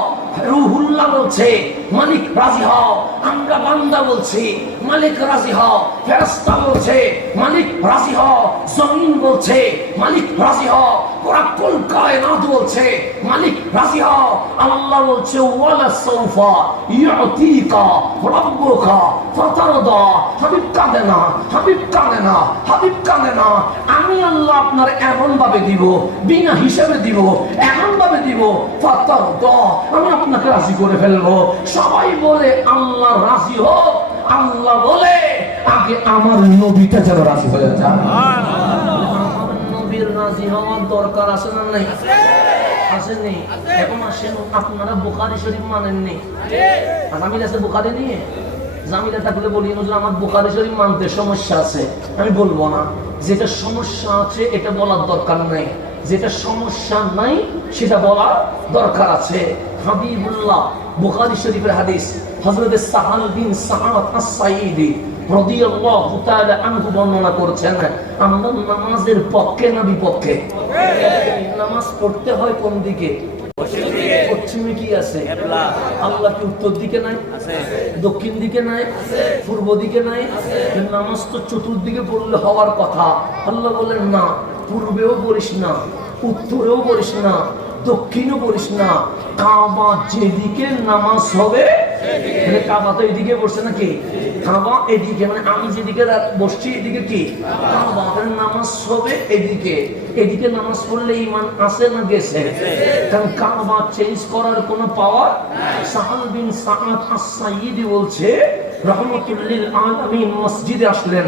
রুহুল্লাহ বলছে মালিক রাজি হও, আমরা বান্দা বলছি মালিক রাজি হও, ফেরেশতা বলছে মালিক রাজি হও, জমিন বলছে মালিক রাজি হও, গোটা কুল কায়নাত বলছে মালিক রাজি হও। আল্লাহ বলছে ওয়ালা সাউফা ইউতিকা রাব্বুকা ফাতারদা। হাবিব কাঁদে না, হাবিব কাঁদে না, হাবিব কাঁদে না। আমি আল্লাহ আপনার এমন ভাবে দিব, বিনা হিসাবে দিব, এমন ভাবে দিব ফাতারদা, আমি আপনাকে রাজি করে ফেলবো। সবাই বলে আল্লাহ রাজি হোক, আল্লাহ বলে আগে আমার নবীটা যেন রাজি হয়ে যায়। আমার নবীর রাজি হওয়ার দরকার আছে না নাই? আসেনি? এখন আসেন, আপনারা বুখারী শরীফ মানেননি। জামিল আছে বুখারী নিয়ে, জামিলে থাকলে বলি হুজুর আমার বুখারী শরীফ মানতে সমস্যা আছে। আমি বলবো না, যেটা সমস্যা আছে এটা বলার দরকার নাই, যেটা সমস্যা নাই সেটা বলার দরকার আছে। হাবিবুল্লাহ বুখারী শরীফের হাদিস হযরত সাহাল বিন সাআদ আস-সাঈদী রাদিয়াল্লাহু তাআলা আনহু বর্ণনা করছেন, আমরা নামাজের পক্ষে না বিপক্ষে? নামাজ পড়তে হয় কোন দিকে? পশ্চিমে কি আছে? আল্লাহ কি উত্তর দিকে নাই? দক্ষিণ দিকে নাই? পূর্ব দিকে নাই? নামাজ তো চতুর্দিকে পড়লে হওয়ার কথা। আল্লাহ বলেন না, পূর্বেও পড়িস না, উত্তরেও পড়িস না, দক্ষিণও পড়িস না, কাবা যেদিকে নামাজ হবে। কাবা তো এদিকে বসছে নাকি? কাবা এদিকে, মানে আমি যেদিকে বসছি এদিকে কি কাবা, নামাজ হবে এদিকে। এদিকে নামাজ পড়লে ঈমান আছে না গেছে? কারণ কাবা চেঞ্জ করার কোনো পাওয়ার। সাহাল বিন সাআদ আস-সাঈদী বলছে রাহমাতুল লিল আলামিন মসজিদে আসলেন,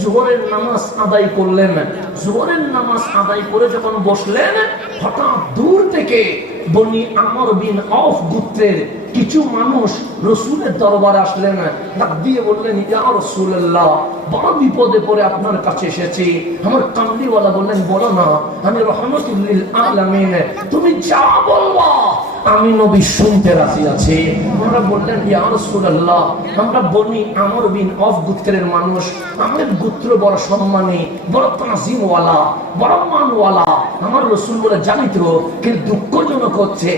জোহরের নামাজ আদায় করলেন। জোহরের নামাজ আদায় করে যখন বসলেন, হঠাৎ দূর থেকে বনি আমর বিন আওফ গোত্রের কিছু মানুষ রাসূলের দরবারে আসলেন। ডাক দিয়ে বললেন, ইয়া রাসূলুল্লাহ, বড় বিপদে পড়ে আপনার কাছে এসেছি। আমার কামলিওয়ালা বললেন, বলো না, আমি রাহমাতুল লিল আলামিন, তুমি যা বলবা আমি নবী শুনতে রাজি আছি। ওনারা বললেন, ইয়া রাসূলুল্লাহ, আমরা বনি আমর বিন আওফ গোত্রের মানুষ, আমাদের গোত্র বড় সম্মানী, বড় তাজিমওয়ালা, বড় মানওয়ালা। আমার রাসূল বলে, জানি তো, কিন্তু দুঃখজনক হচ্ছে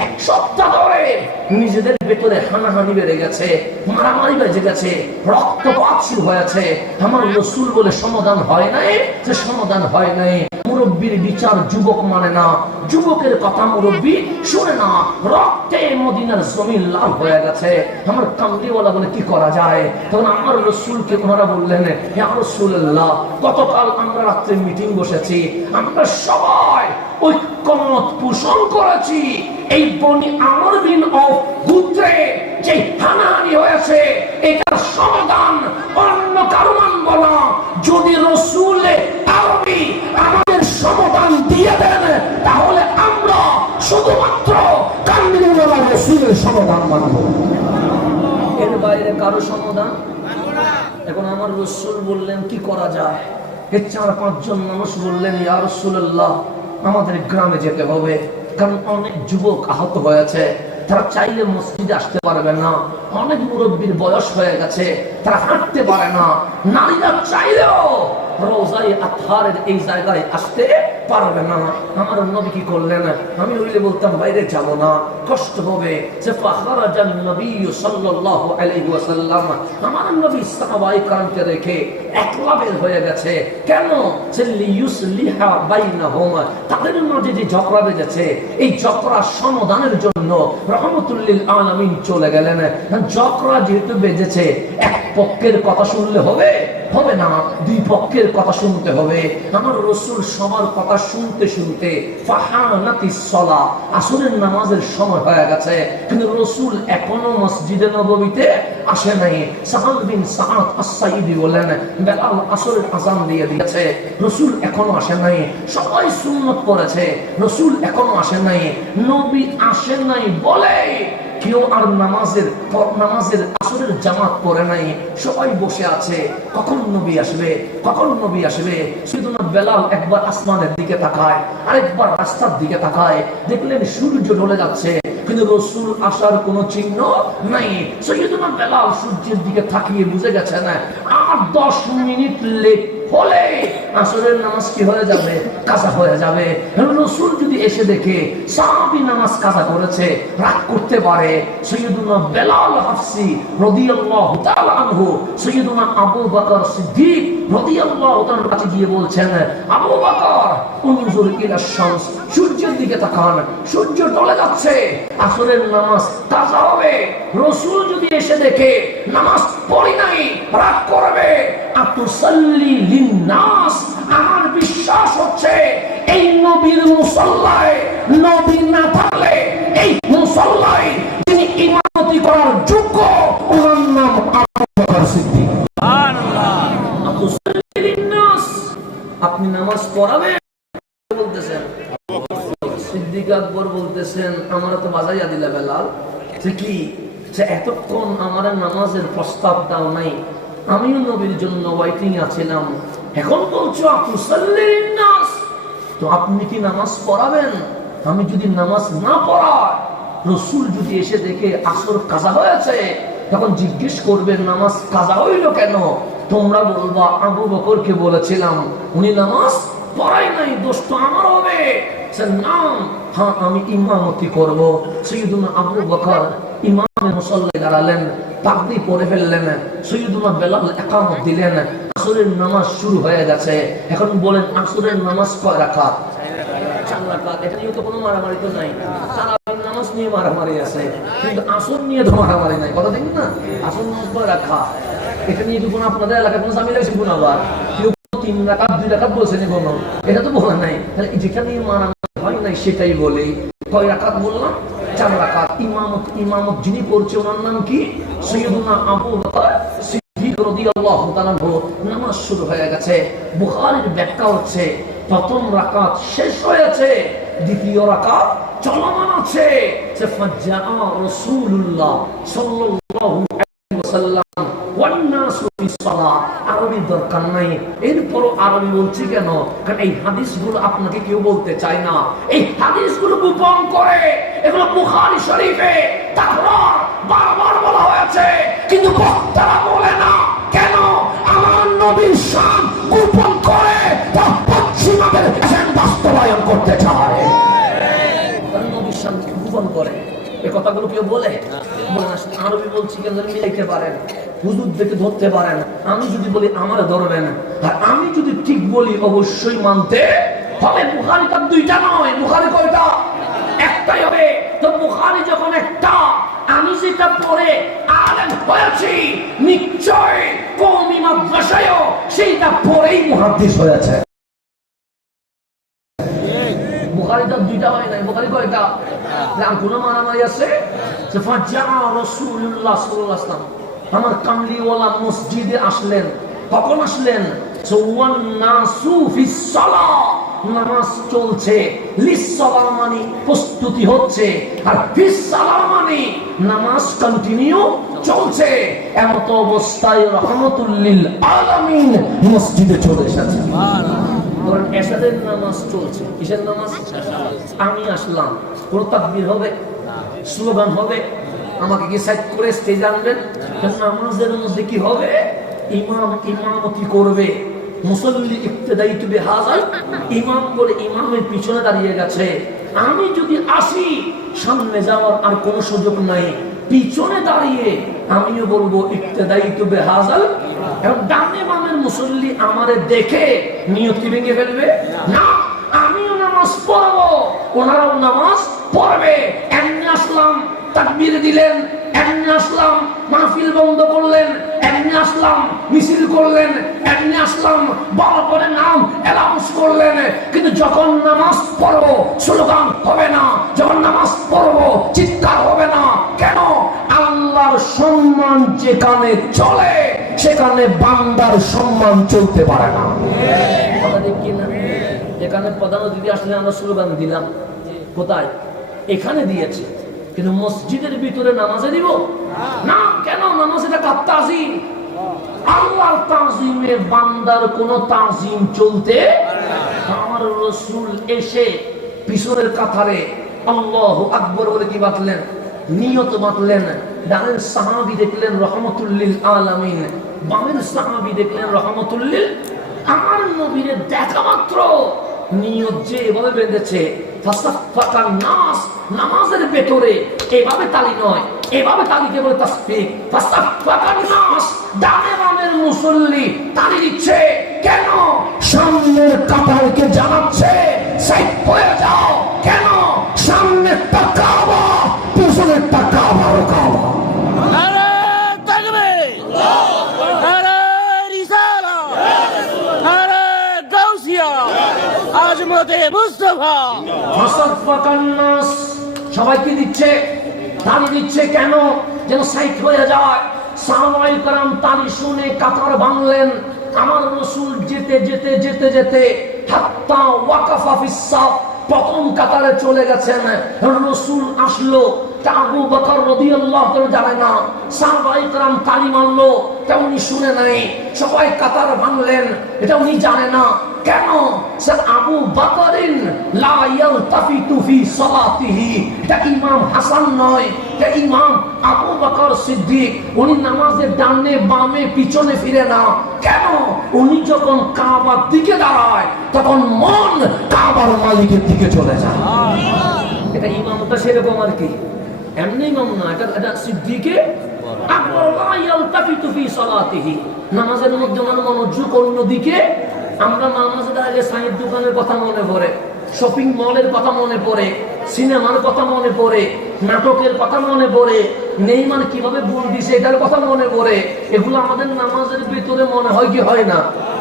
এক সপ্তাহ ধরে নিজেদের ভেতরে হানাহানি বেড়ে গেছে, মারামারি বেজে গেছে, রক্তপাত শুরু হয়েছে। আমার রাসূল বলে সমাধান হয় নাই, যে সমাধান হয় নাই। মুরব্বীর বিচার যুবক মানে না, যুবকের কথা মুরব্বী শুনে না। রক্তে মদিনার জমিন লাল হয়ে গেছে। আমার কামলিওয়ালা বলে, কি করা যায়? তখন আমার রাসূলকে ওনারা বললেন, ইয়া রাসূলুল্লাহ, গতকাল আমরা রাত্রে মিটিং বসেছি, আমরা সবাই ঐক্যমত পোষণ করেছি এই বনি আমর বিন আওফ গোত্রে যে হানাহানি হয়েছে এটার সমাধান অন্য কারো মানব না। যদি রাসূল আরবি আমাদের সমাধান দিয়ে দেন, তাহলে আমরা শুধুমাত্র কামলিওয়ালা রাসূলের সমাধান মানব, এর বাইরে কারো সমাধান। এখন আমার রাসূল বললেন, কি করা যায়? এই 4-5 জন মানুষ বললেন, ইয়া রাসূলুল্লাহ, আমাদের গ্রামে যেতে হবে, কারণ অনেক যুবক আহত হয়েছে, তারা চাইলে মসজিদে আসতে পারবে না। অনেক মুরব্বীর বয়স হয়ে গেছে, তারা হাঁটতে পারে না। নারীরা চাইলেও রওজায়ে আতহারের এই জায়গায় আসতে পারবে না। আমার নবী কি করলেন? আমি হইলে বলতাম বাইরে যাব না, কষ্ট হবে। যে ফাখারাজান নবী সাল্লাল্লাহু আলাইহি ওয়াসাল্লাম, আমার নবী সাহাবায়ে کرامকে রেখে একলা বের হয়ে গেছে। কেন? যে লিয়ুসলিহা বাইনাহুম, তাদের মাঝে যে ঝগড়া বেজেছে এই ঝগড়া সমাধানের জন্য রাহমাতুল লিল আলামিন চলে গেলেন। ঝগড়া যেহেতু বেজেছে, এক পক্ষের কথা শুনলে হবে হবে না, দুই পক্ষের কথা শুনতে হবে। আমার রাসূল সবার কথা শুনতে শুনতে ফাহানাতিস সালাহ, আসরের নামাজের সময় হয়ে গেছে, কিন্তু রাসূল এখনো মসজিদে নববীতে আসে নাই। সাহাল বিন সাআদ আস-সাঈদী বলেন, বেলাল আসরের আযান দিয়ে দিয়েছে, রাসূল এখনো আসে নাই। সবাই সুন্নাত পড়েছে, রাসূল এখনো আসে নাই। নবী আসে নাই বলে কেউ আর নামাজের আসরের জামাত পড়ে নাই, সবাই বসে আছে। কখন নবী আসবে, কখন নবী আসবে? সাইয়েদুনা বেলাল একবার আসমানের দিকে তাকায়, আরেকবার রাস্তার দিকে তাকায়, দেখলেন সূর্য ঢলে যাচ্ছে, কিন্তু রাসূল আসার কোনো চিহ্ন নাই। সাইয়েদুনা বেলাল সূর্যের দিকে তাকিয়ে বুঝে গেছেন আর 10 মিনিট লেট হলে আসরের নামাজ কি হয়ে যাবে? কাজা হয়ে যাবে। রাসূল যদি এসে দেখে সাহাবী নামাজ কাজা করেছে, রাগ করতে পারে। সাইয়্যিদুনা বেলাল হাফসি রাদিয়াল্লাহু তাআলা আনহু সাইয়্যিদুনা আবু বকর সিদ্দিক রাদিয়াল্লাহু তাআলা কাছে গিয়ে বলছেন, আবু বকর উনজুর ইলা শামস, সূর্যের দিকে তাকান, সূর্য ঢলে যাচ্ছে, আসরের নামাজ কাজা হবে। রাসূল যদি এসে দেখে নামাজ পড়ি নাই, রাগ করবে। আতুসাল্লি লিন্নাস, আমার বিশ্বাস হচ্ছে এই নবীর মুসাল্লায় নবী না থাকলে এই মুসাল্লায় যিনি ইমামতি করার যোগ্য, ওনার নাম আবু বকর সিদ্দিক। সুবহানাল্লাহ। আতুসাল্লি লিন্নাস, আপনি নামাজ পড়াবেন বলতেছেন। সিদ্দিক আকবর বলতেছেন, আমরা তো বাজাইয়া দিলা বেলাল, যে কি যে এতক্ষণ আমার নামাজের প্রস্তাব দাও নাই, আমিও নবীর জন্য ওয়েটিং আছিলাম, এখন বলছো আতুসাল্লি লিন্নাস, তো আপনি কি নামাজ পড়াবেন? আমি যদি নামাজ না পড়াই, রাসূল যদি এসে দেখে আসর কাজা হয়েছে, তখন জিজ্ঞেস করবেন নামাজ কাজা হইল কেন? তোমরা বলবা আবু বকরকে বলেছিলাম, উনি নামাজ পড়াই নাই, দোষ তো আমার হবে। নাম হ্যাঁ, আমি ইমামতি করব। সাইয়্যিদুনা আবু বকর ইমামের মুসল্লায় দাঁড়ালেন, তাকবীর পড়ে ফেললেন, সাইয়্যিদুনা বেলাল ইকামত দিলেন, আসরের নামাজ শুরু হয়ে গেছে। এখন বলেন আসরের নামাজ কয় রাকাত? 4 রাকাত। এখানেও তো কোনো মারামারি তো নাই, তারাবির নামাজ নিয়ে মারামারি আছে, কিন্তু আসর নিয়ে তো মারামারি নাই, কথা ঠিক না? আসর নামাজ কয় রাকাত? এখানে যদি কোনো আপনাদের এলাকায় কোনো জামিল আছে কোনো, আবার কেউ 3 রাকাত 2 রাকাত বলছেন কোনো, এটা তো বলা নাই। তাহলে যেখানে মারামারি হয় নাই সেটাই বলি। কয় রাকাত বললাম? 4 রাকাত। ইমামত যিনি করছে ওনার নাম কি? সাইয়্যিদুনা আবু বকর সিদ্দিক রাদিয়াল্লাহু তাআলা। নামাজ শুরু হয়ে গেছে। বুখারীর ব্যাখ্যা হচ্ছে, প্রথম রাকাত শেষ হয়েছে, দ্বিতীয় রাকাত চলমান আছে। যে ফাজ্জাআ রাসূলুল্লাহ সাল্লাল্লাহু আলাইহি ওয়াসাল্লাম ওয়ান নাসু ফিস সালাহ। আরবি দরকার নাই, এরপর আরবি বলছি কেন? কারণ এই হাদিসগুলো আপনাকে কেউ বলতে চায় না, এই হাদিসগুলো গোপন করে। এগুলো বুখারী শরীফে তাকরার বারবার বলা হয়েছে, কিন্তু বক্তারা বলে না কেন? আমার নবীর শান গোপন করে তা পশ্চিমাদের এজেন্ডা বাস্তবায়ন করতে চায়। নবীর শান গোপন করে, এই কথাগুলো কেউ বলে? আরবি বলছি কেন মিলাইতে পারেন, হুজুর দেখে ধরতে পারেন। আমি যদি বলি আমার ধরবেন, আর আমি যদি ঠিক বলি অবশ্যই মানতে হবে। বুখারী তো 2টা নয়, বুখারী কয়টা? একটাই হবে। তো বুখারী যখন একটা, আমি যেটা পড়ে আলেম হয়েছি, নিশ্চয় কওমি মাদ্রাসায়ও সেইটা পড়েই মুহাদ্দিস হয়েছে। বুখারী তো 2টা হয় না, বুখারী কয়টা? আর কোন মারামারি আছে? যে ফাজ্জাআ রাসূলুল্লাহ সাল্লাল্লাহু আলাইহি ওয়াসাল্লাম, আমার কামলিওয়ালা মসজিদে আসলেন। কখন আসলেন? ওয়ান নাসু ফিস সালাহ, নামাজ চলছে। লিস সালাহ মানে প্রস্তুতি হচ্ছে, আর ফিস সালাহ মানে নামাজ কন্টিনিউ চলছে। এমত অবস্থায় রাহমাতুল লিল আলামিন মসজিদে চলে এসেছে। ধরেন এশারের নামাজ চলছে, কিসের নামাজ? আমি আসলাম, কোন তাকবীর হবে? স্লোগান হবে? আমাকে কি সাইড করে স্টেজে আনবেন? নামাজের মধ্যে কি হবে? ইমাম ইমামতি করবে, মুসল্লি ইক্তেদাইতু বিহাযাল, ইমাম বলে ইমামের পিছনে দাঁড়িয়ে গেছে। আমি যদি আসি, সামনে যাওয়ার আর কোনো সুযোগ নাই, পিছনে দাঁড়িয়ে আমিও বলবো ইক্তেদাইতু বিহাযাল। এবং ডানে বামের মুসল্লি আমারে দেখে নিয়ত কি ভেঙে ফেলবে? না, আমিও নামাজ পড়বো, ওনারাও নামাজ পড়বে। এমনি আসলাম, তাকবীর দিলেন, এমনি আসলাম, মাহফিল বন্ধ করলেন, এমনি আসলাম, মিছিল করলেন, এমনি আসলাম, বড় করে নাম অ্যানাউন্স করলেন। কিন্তু যখন নামাজ পড়বো স্লোগান হবে না, যখন নামাজ পড়বো চিৎকার হবে না। কেন? আল্লাহর সম্মান যেখানে চলে সেখানে বান্দার সম্মান চলতে পারে না। কথা ঠিক কিনা? এখানে প্রধান অতিথি আসলে আমরা স্লোগান দিলাম, কোথায়? এখানে দিয়েছি, কিন্তু মসজিদের ভিতরে নামাজে দিব না। কেন? নামাজ এটা কার তাজিম? আল্লাহর তাজিমে বান্দার কোন তাজিম চলতে। আমার রাসূল এসে পিছনের কাতারে আল্লাহু আকবার বলে কি বাতলেন? নিয়ত বাতলেন। ডানের সাহাবী দেখলেন রাহমাতুল লিল আলামিন, বামের সাহাবী দেখলেন রাহমাতুল লিল আমার নবীরে দেখা মাত্র নিয়ত যে এভাবে বেঁধেছে, ফাসাফাকান নাস, নামাজের ভেতরে এভাবে তালি নয়, এভাবে তালিকে বলে তাসবিহ। ফাসাফাকান নাস, ডানে বামের মুসল্লি তালি দিচ্ছে কেন? সামনের কাতারকে জানাচ্ছে সাইড হয়ে যাও। কেন? সামনের কাবা, পিছনের কাবা, কাবা। নারে তাকবীর, নারে রিসালাত, নারে গাউসিয়া, আজমতে মুস্তাফা। ফাসাফাকান নাস, সবাইকে দিচ্ছে, তালি দিচ্ছে কেন? যেন সাইড হয়ে যায়। সাহাবায়ে কেরাম তালি শুনে কাতার ভাঙলেন। আমার রাসূল যেতে যেতে যেতে যেতে হাত্তা ওয়াকাফা ফিস সাফ, প্রথম কাতারে চলে গেছেন। রাসূল আসলো, তা আবু বকর রাদিয়াল্লাহু তাআলা জানে না। সাহাবায়ে কেরাম তালি মারলো, তা উনি শুনে নাই। সবাই কাতার ভাঙলেন, এটা উনি জানে না। কেন? স্যার আবু বকরিন লা ইয়ালতাফিতু ফি সালাতিহি, এটা ইমাম হাসান নয়, এটা ইমাম আবু বকর সিদ্দিক। উনি নামাজের ডানে বামে পিছনে ফিরে না। কেন? উনি যখন কাবার দিকে দাঁড়ায় তখন মন কাবার মালিকের দিকে চলে যায়। এটা ইমামটা সেরকম আর কি, এমনি ইমাম না, এটা সিদ্দিকে আকবর। লা ইয়ালতাফিতু ফি সালাতিহি, নামাজের মধ্যে ওনার মনোযোগ অন্যদিকে। আমরা নামাজে দাঁড়ালে চায়ের দোকানের কথা মনে পড়ে, শপিং মলের কথা মনে পড়ে, সিনেমার কথা মনে পড়ে, নাটকের কথা মনে পড়ে, নেইমার কিভাবে গোল দিছে এটার কথা মনে পড়ে। এগুলো আমাদের নামাজের ভিতরে মনে হয় কি হয় না?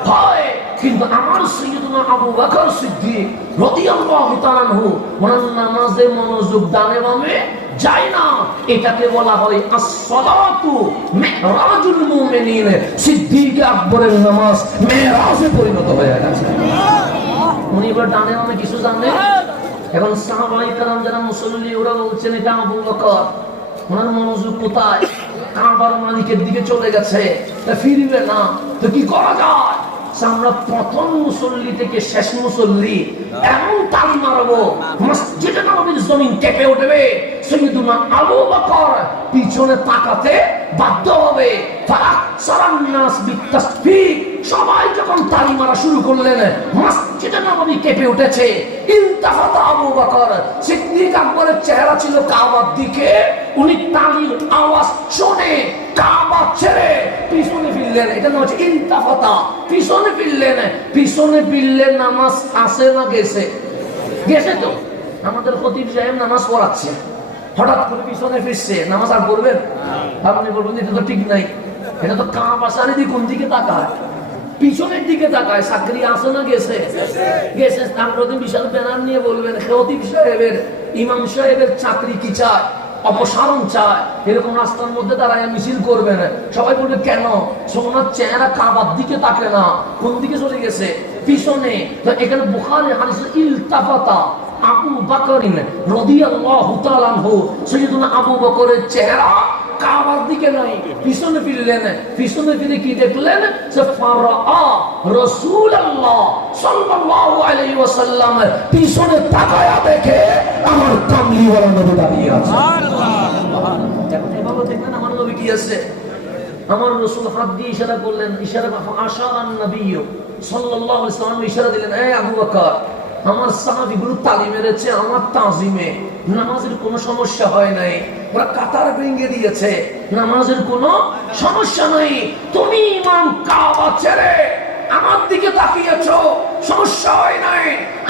হয়। কিন্তু আমার সাইয়্যিদুনা আবু বকর সিদ্দিক রাদিয়াল্লাহু তাআলা আনহু, ওনার নামাজে মনোযোগ ডানে বামে যায় না। এটাকে বলা হয় as-সালাতু মিরাজুল মুমিনিন। সিদ্দিক আকবরের নামাজ মেরাজে পরিণত হয়ে গেছে। উনি এবার ডানে বামে কিছু জানেন। এখন সাহাবায়ে কেরাম যারা মুসল্লি, ওরা বলছেন এটা আবু বকর, ওনার মনোযোগ কোথায়? কাবার মালিকের দিকে চলে গেছে, তা ফিরবে না, তো কি করা যায়? আমরা প্রথম মুসল্লি থেকে শেষ মুসল্লি এমন তালি মারবো মসজিদে নববীর জমিন কেঁপে উঠবে। সাইয়্যিদুনা আবু বকর পিছনে তাকাতে বাধ্য হবে। ফাআকসারান নাস বিতাসবিহ, সবাই যখন তালি মারা শুরু করলেন মসজিদে নববী কেঁপে উঠেছে। ইলতাফাতা আবু বকর সিদ্দিক আকবরের চেহারা ছিল কাবার দিকে। উনি তালির আওয়াজ শুনে কাবা ছেড়ে পিছনে ফিরলেন। এটা নাম হচ্ছে ইলতাফাতা, পিছনে ফিরলেন। পিছনে ফিরলেন, নামাজ আসে না গেছে? গেছে তো। আমাদের খতিব সাহেব নামাজ পড়াচ্ছে, হঠাৎ করে পিছনে ফিরছে, নামাজ আর পড়বেন? আপনি বলবেন এটা তো ঠিক নাই, এটা তো কাবা চারিদিকে কোন দিকে তাকায়? পিছনের দিকে তাকায়। চাকরি আসে না গেছে? গেছে। তারপরে বিশাল ব্যানার নিয়ে বলবেন খতিব সাহেবের, ইমাম সাহেবের চাকরি কি চায়? অপসারণ চায়। এরকম রাস্তার মধ্যে দাঁড়ায় মিছিল করবেন। সবাই বলবে কেন? সোনার চেহারা কাবার দিকে তাকে না, কোন দিকে চলে গেছে? পিছনে। তো এখানে বুখারী হাদিসে ইলতাফাতা আবু বকরিন রাদিয়াল্লাহু তাআলা আনহু, সাইয়্যিদুনা আবু বকরের চেহারা কাবার দিকে নাই, পিছনে ফিরলেন। পিছনে ফিরে কি দেখলেন? যে ফারাআ রাসূলুল্লাহ সাল্লাল্লাহু আলাইহি ওয়াসাল্লাম পিছনে তাকায়া দেখে আমার কামলিওয়ালা নবী দাঁড়িয়ে আছে। সুবহানাল্লাহ। এভাবে দেখলেন আমার নবী কি আছে? আমার রাসূল হাত দিয়ে ইশারা করলেন, ইশারা আশারান নবী সাল্লাল্লাহু আলাইহি ওয়াসাল্লাম ইশারা দিলেন, এই আবু বকর, আমার সাহাবীগুলো তালি মেরেছে আমার তাজিমে, নামাজের কোনো সমস্যা হয় নাই, ওরা কাতার ভেঙে দিয়েছে, নামাজের কোনো সমস্যা নাই। তুমি ইমাম কাবা ছেড়ে আমার দিকে তাকিয়েছো, সমস্যা হয় নাই।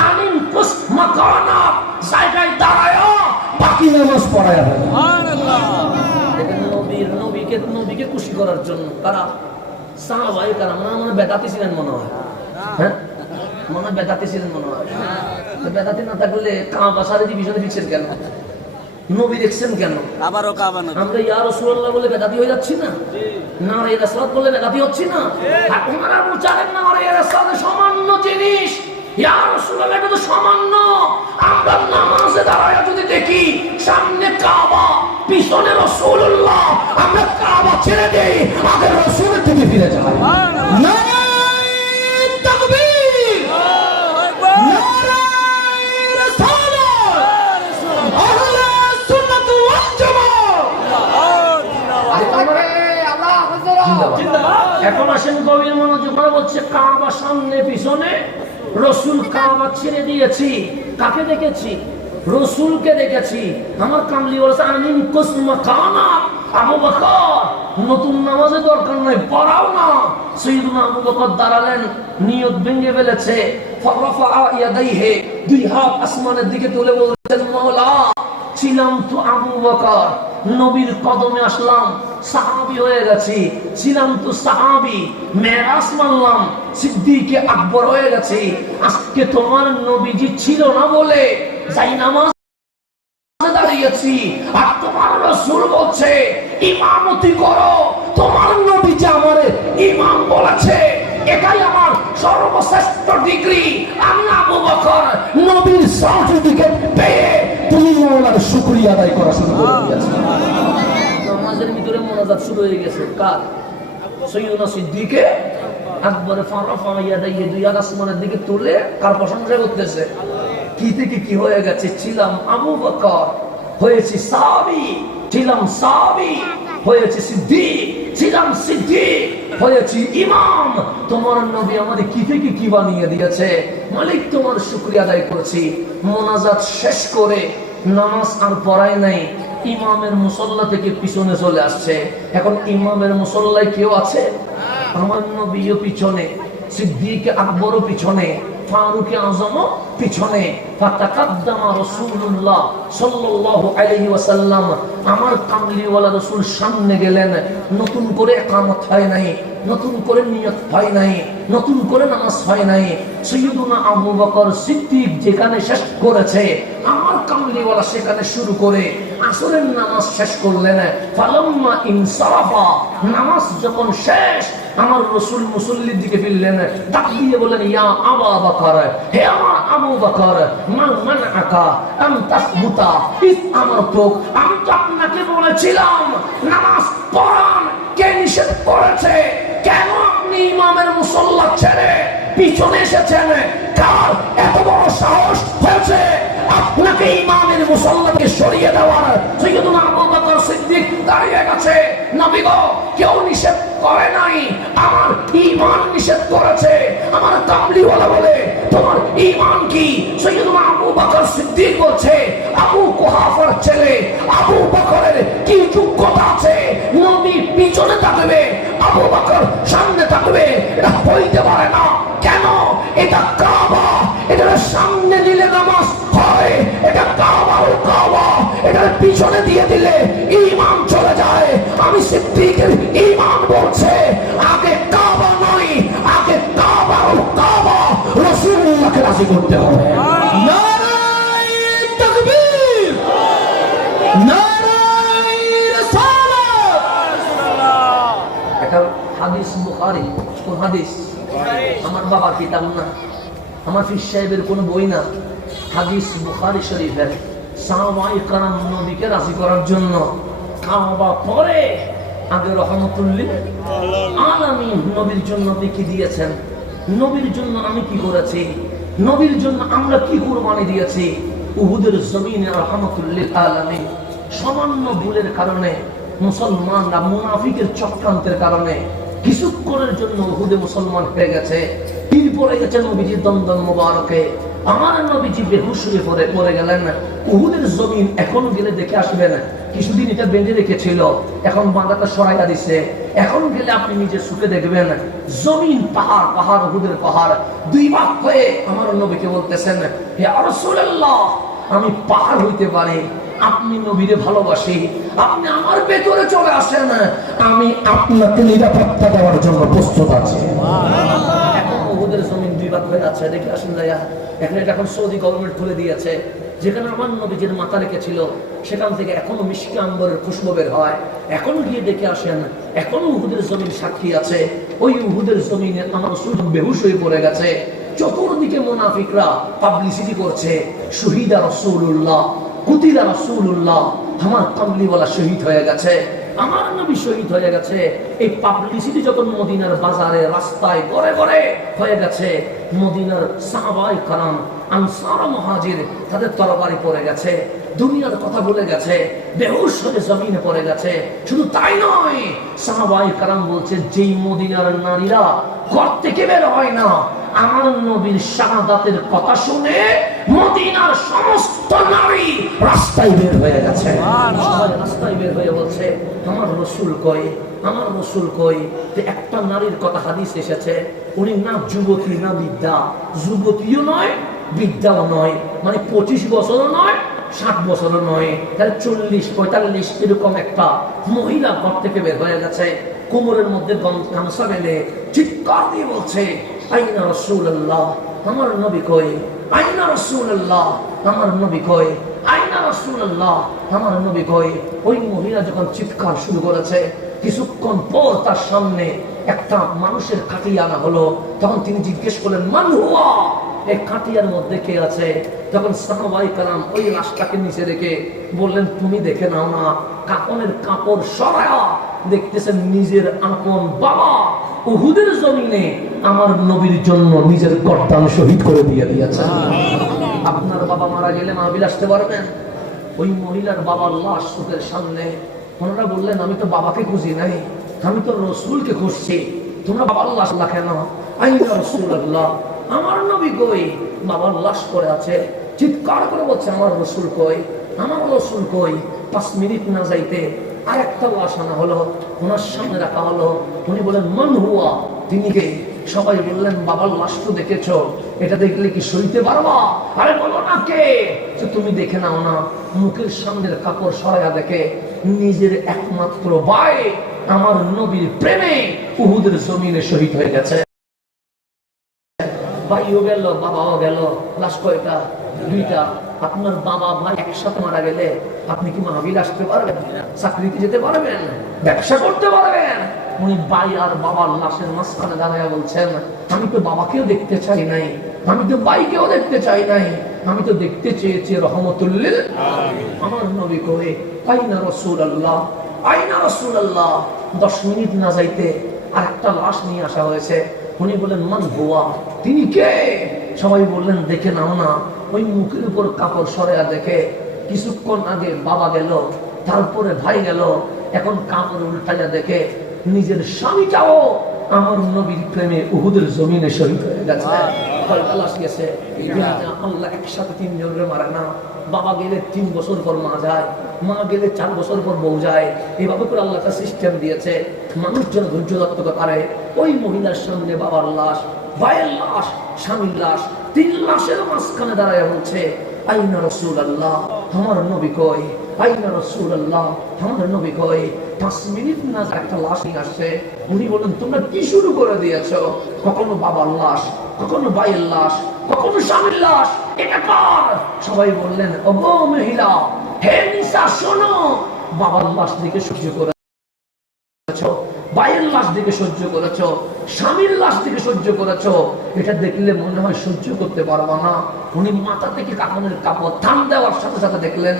আমিন কুস মাকানা, জায়গায় দাঁড়ায় বাকি নামাজ পড়ায় হবে। সুবহানাল্লাহ। নবীকে খুশি করার জন্য তারা সাহাবায়ে কেরাম মনে বেদাতি ছিলেন মনে হয়। হ্যাঁ, মনে বেদাতি ছিলেন মনে হয়। বেদাতি না থাকলে কাবা সারি পিছনে পিছেন কেন? নবী দেখছেন কেন? আবারও কাবা না। আমরা ইয়া রাসূলুল্লাহ বলে বেদাতি হয়ে যাচ্ছি না? নারে রাসূলত বলে বেদাতি হচ্ছি না? আর ওনারা বুঝালেন না নারে রাসূলের সামান্য জিনিস, ইয়া রাসূলুল্লাহ এটা তো সামান্য। আমরা নামাজে দাঁড়ায় যদি দেখি সামনে কাবা, পিছনে রাসূলুল্লাহ, আমরা কাবা ছেড়ে দেই, আগে রাসূলের দিকে ফিরে যাই। সুবহানাল্লাহ। এখন আসেন গভীর মনোযোগ করে বলছে কাবা সামনে পিছনে রসুল কাবা ছেড়ে দিয়েছি কাকে দেখেছি রসুলকে দেখেছি আমার কামলি বলেছে আমিন কুসমা কানা আবু বকর নতুন নামাজে দরকার নাই পড়াও না সাইয়েদনা আবু বকর দাঁড়ালেন নিয়ত ভেঙে ফেলেছে ফারাফা ইয়াদাইহি দুই হাত আসমানের দিকে তুলে বলছেন মাওলা ছিলাম তো আবু বকর নবীর কদমে আসলাম সাহাবী হয়ে গেছি ছিলাম তো সাহাবী মেরাজ মানলাম সিদ্দিকে আকবর হয়ে গেছি আজকে তোমার নবীজি ছিল না বলে যাই নামাজ দাঁড়িয়েছি আর তোমার রাসূল বলছে ইমামতি করো তোমার নবীজি আমারে ইমাম বলেছে এটাই আমার সর্বশ্রেষ্ঠ ডিগ্রি আমি আবু বকর নবীর সার্টিফিকেট পেয়ে তুমি আল্লাহর শুকরিয়া আদায় করা শুরু করে দিয়েছো নামাজের ভিতরে মোনাজাত শুরু হয়ে গেছে কার সাইয়্যিদুনা সিদ্দিকে আকবর ফারাফা ইয়াদাইহি দুই হাত আসমানের দিকে তুলে কার প্রশংসা করতেছে কি থেকে কি হয়ে গেছে ছিলাম আবু বকর হয়েছি সাহাবী ছিলাম সাহাবী হয়েছে সিদ্দিক ছিলাম সিদ্দিক হয়েছি ইমাম তোমার নবী আমাদের কি থেকে কি বানিয়ে দিয়েছে মালিক তোমার শুকরিয়া আদায় করছি মোনাজাত শেষ করে নামাজ আর পড়াই নাই ইমামের মুসল্লা থেকে পিছনে চলে আসছে এখন ইমামের মুসল্লায় কেউ আছে আমার নবীও পিছনে সিদ্দিক আকবরও পিছনে ফারুক আজমও পিছনে ফাতাকাদ্দামা রাসূলুল্লাহ সাল্লাল্লাহু আলাইহি ওয়াসাল্লাম আমার কামলিওয়ালা রাসূল সামনে গেলেন নতুন করে ইকামত হয় নাই নতুন করে নিয়ত হয় নাই নতুন করে নামাজ হয় নাই সাইয়্যিদুনা আবু বকর সিদ্দিক যেখানে শেষ করেছে আমার কামলিওয়ালা সেখানে শুরু করে আসরের নামাজ শেষ করলেন ফালাম্মা ইনসারাফা নামাজ যখন শেষ আমার রাসূল মুসল্লির দিকে ফিরলেন ডাক দিয়ে বলেন ইয়া আবু বকর হে আমার আবু বকর মান মানআকা আন তাসবুতা ইস আমারতুক আমি তো আপনাকে বলেছিলাম নামাজ পড়ান কে নিষেধ করেছে কেন আপনি ইমামের মুসল্লা ছেড়ে পিছনে এসেছেন কার এত বড় সাহস হয়েছে আপনাকে ইমামের মুসল্লা থেকে সরিয়ে দেওয়ার সাইয়্যিদুনা আবু বকর সিদ্দিক দাঁড়িয়ে গেছে নবী গো কেউ নিষেধ করে নাই আমার ঈমান নিষেধ করেছে আমার কামলিওয়ালা বলে তোমার ঈমান কি সাইয়্যিদুনা আবু বকর সিদ্দিক বলছে আবু কুহাফার ছেলে আবু বকরের কি যোগ্যতা আছে নবী পিছনে থাকবে আবু বকর সামনে থাকবে এটা হইতে পারে না কেন এটা কাবা এটার সামনে দিলে নামাজ হয় এটা কাবা এটার পিছনে দিয়ে দিলে ঈমান চলে যায় আমি সিদ্দিকের ঈমান বলছে আগে কাবা নয় আগে কাবা রাসূলুল্লাহকে রাজি করতে হবে নারায়ে তাকবীর নারায়ে রিসালাত এটা হাদিস বুখারী কোন হাদিস আমার বাবার কিতাব না আমার পীর সাহেবের কোন বই না হাদিস বুখারী শরীফের সাহাবায়ে کرام নবীকে রাজি করার জন্য কাবা পরে আগে রহমাতুল্লিল আলামিন নবীর জন্য কি দিয়েছেন নবীর জন্য আমি কি করেছি নবীর জন্য আমরা কি কুরবানি দিয়েছি উহুদের জমিনে রহমাতুল্লিল আলামিন সামান্য ভুলের কারণে মুসলমানরা মুনাফিকের চক্রান্তের কারণে কিছুক্ষণের জন্য উহুদে মুসলমান হয়ে গেছে পীর পড়ে গেছে নবীজির দন্দন মোবারকে আমার নবীজি বেহুশ হয়ে পড়ে গেলেন উহুদের জমিন এখন গেলে দেখে আসবেন কিছুদিন এটা বেঁধে রেখেছিল এখন বাঁধাটা সরাইয়া দিছে এখন গেলে আপনি নিজে সুখে দেখবেন জমিন পাহাড় পাহাড় উহুদের পাহাড় দুই ভাগ হয়ে আমার নবীকে বলতেছেন ইয়া রাসূলুল্লাহ আমি পাহাড় হইতে পারি আপনি নবীরে ভালোবাসি আপনি আমার ভেতরে চলে আসেন আমি আপনাকে নিরাপত্তা দেওয়ার জন্য প্রস্তুত আছি এখন উহুদের জমিন দুই ভাগ হয়ে আছে দেখে আসেন যাইয়া এখন সৌদি গভর্নমেন্ট খুলে দিয়েছে যেখানে আমার নবীজির মাথা রেখেছিল সেখান থেকে এখনো মিশকে আম্বরের খুশবু বের হয় এখন গিয়ে দেখে আসেন এখনো উহুদের জমিন সাক্ষী আছে ওই উহুদের জমিনে আমার রাসূল বেহুশ হয়ে পড়ে গেছে চতুর্দিকে মুনাফিকরা পাবলিসিটি করছে শহীদা রাসূলুল্লাহ কুতিলা রাসূলুল্লাহ আমার কামলিওয়ালা শহীদ হয়ে গেছে আমার নবী শহীদ হয়ে গেছে এই পাবলিসিটি যখন মদিনার বাজারে রাস্তায় ঘরে ঘরে হয়ে গেছে মদিনার সাহাবায়ে کرام আনসার মুহাজির তাদের তরবারি পড়ে গেছে দুনিয়ার কথা বলে গেছে, বেহুশ হয়ে জমিনে পড়ে গেছে। শুধু তাই নয়, সাহাবায়ে কেরাম বলছে যেই মদিনার নারীরা ঘর থেকে বের হয় না, আমার নবীর শাহাদাতের কথা শুনে মদিনার সমস্ত নারী রাস্তায় বের হয়ে গেছে। সবাই রাস্তায় বের হয়ে বলছে আমার রাসূল কই, আমার রাসূল কই। যে একটা নারীর কথা হাদিস এসেছে, উনি না যুবতী না বিদ্যা, যুবতীও নয় বিদ্যাও নয়, মানে 25 বছরও নয় 60 বছরও নয়, তাহলে 40-45 এরকম একটা মহিলা ঘর থেকে বের হয়ে গেছে। কোমরের মধ্যে গামছা বেঁধে চিৎকার দিয়ে বলছে আইনা রাসূলুল্লাহ, আমার নবী কই, আইনা রাসূলুল্লাহ, আমার নবী কই, আইনা রাসূলুল্লাহ, আমার নবী কই। ওই মহিলা যখন চিৎকার শুরু করেছে, কিছুক্ষণ পর তার সামনে একটা মানুষের খাটিয়া আনা হলো। তখন তিনি জিজ্ঞেস করলেন মান হুয়া, এই খাটিয়ার মধ্যে কে আছে? তখন সাহাবায়ে কেরাম ওই লাশটাকে নিচে রেখে বললেন তুমি দেখে নাও না। কাপনের কাপড় সরায়া দেখতেছেন নিজের আপন বাবা উহুদের জমিনে আমার নবীর জন্য নিজের গর্দান শহীদ করে দিয়ে দিয়েছে। আপনার বাবা মারা গেলে মাহফিল আসতে পারবেন? ওই মহিলার বাবার লাশ চোখের সামনে। ওনারা বললেন আমি তো বাবাকে খুঁজি নাই, আমি তো রসুলকে খুঁজছি, তোমরা বাবার লাশ কেন? আইনা রাসূলুল্লাহ, আমার নবী কই? বাবার লাশ পড়ে আছে। চিৎকার করে বলছে আমার রসুল কই, আমার রসুল কই। 5 মিনিট না যাইতে আরেকটা লাশ আনা হলো, ওনার সামনে রাখা হলো। উনি বলেন মান হুয়া, তিনি কে? সবাই বললেন বাবার লাশ তো দেখেছো, এটা দেখলে কি সইতে পারবা? আরে বলো না কে। তুমি দেখে নাও না। মুখের সামনের কাপড় সরাইয়া দেখে নিজের একমাত্র ভাই আমার নবীর প্রেমে উহুদের জমিনে শহীদ হয়ে গেছে। ভাইও গেল, বাবাও গেল। লাশ কয়টা? 2টা। আপনার বাবা ভাই একসাথে মারা গেলে আপনি কি মাহফিল আসতে পারবেন? চাকরিতে যেতে পারবেন? ব্যবসা করতে পারবেন? উনি ভাই আর বাবার লাশের মাঝখানে দাঁড়াইয়া বলছেন আমি তো বাবাকেও দেখতে চাই নাই, আমি তো ভাইকেও দেখতে চাই নাই, আমি তো দেখতে চেয়েছি রহমতুল লিল আলামিন। আমার নবী কই, আইনা রাসূলুল্লাহ, আইনা রাসূলুল্লাহ। 10 মিনিট না যাইতে আরেকটা লাশ নিয়ে আসা হয়েছে। উনি বলেন মান হুয়া, তিনি কে? সবাই বললেন দেখে নাও না। ওই মুখের উপর কাপড় সরাইয়া দেখে কিছুক্ষণ আগে বাবা গেল, তারপরে ভাই গেল, এখন কাপড় উল্টাইয়া দেখে নিজের স্বামীটাও আমার নবীর প্রেমে উহুদের জমিনে শহীদ হয়ে গেছে। লাশ গেছে। আল্লাহ একসাথে 3 জনের মারে না। বাবা গেলে 3 বছর পর মা যায়, মা গেলে 4 বছর পর বউ যায়। এইভাবে করে আল্লাহ একটা সিস্টেম দিয়েছে, মানুষ যেন ধৈর্য ধরতে পারে। ওই মহিলার সামনে বাবার লাশ, ভাইয়ের লাশ, স্বামীর লাশ, 3 লাশের মাঝখানে দাঁড়ায় বলছে আইনা রাসূলুল্লাহ, আমার নবী কই, আইনা রাসূলুল্লাহ, আমার নবী কই। 5 মিনিট না একটা লাশ নিয়ে আসছে। উনি বলেন তোমরা কি শুরু করে দিয়েছো? কখনো বাবার লাশ, কখনো ভাইয়ের লাশ, কখনো স্বামীর লাশ, এটা কার? সবাই বললেন ও মহিলা, হে নিসা শোনো, বাবার লাশ দিকে সহ্য করে, ভাইয়ের লাশ দিকে সহ্য করেছো, স্বামীর লাশ দিকে সহ্য করেছো, এটা দেখলে মনে হয় সহ্য করতে পারবা না। উনি মাথা থেকে কাপড়ের কাপড় থাম দেওয়ার সাথে সাথে দেখলেন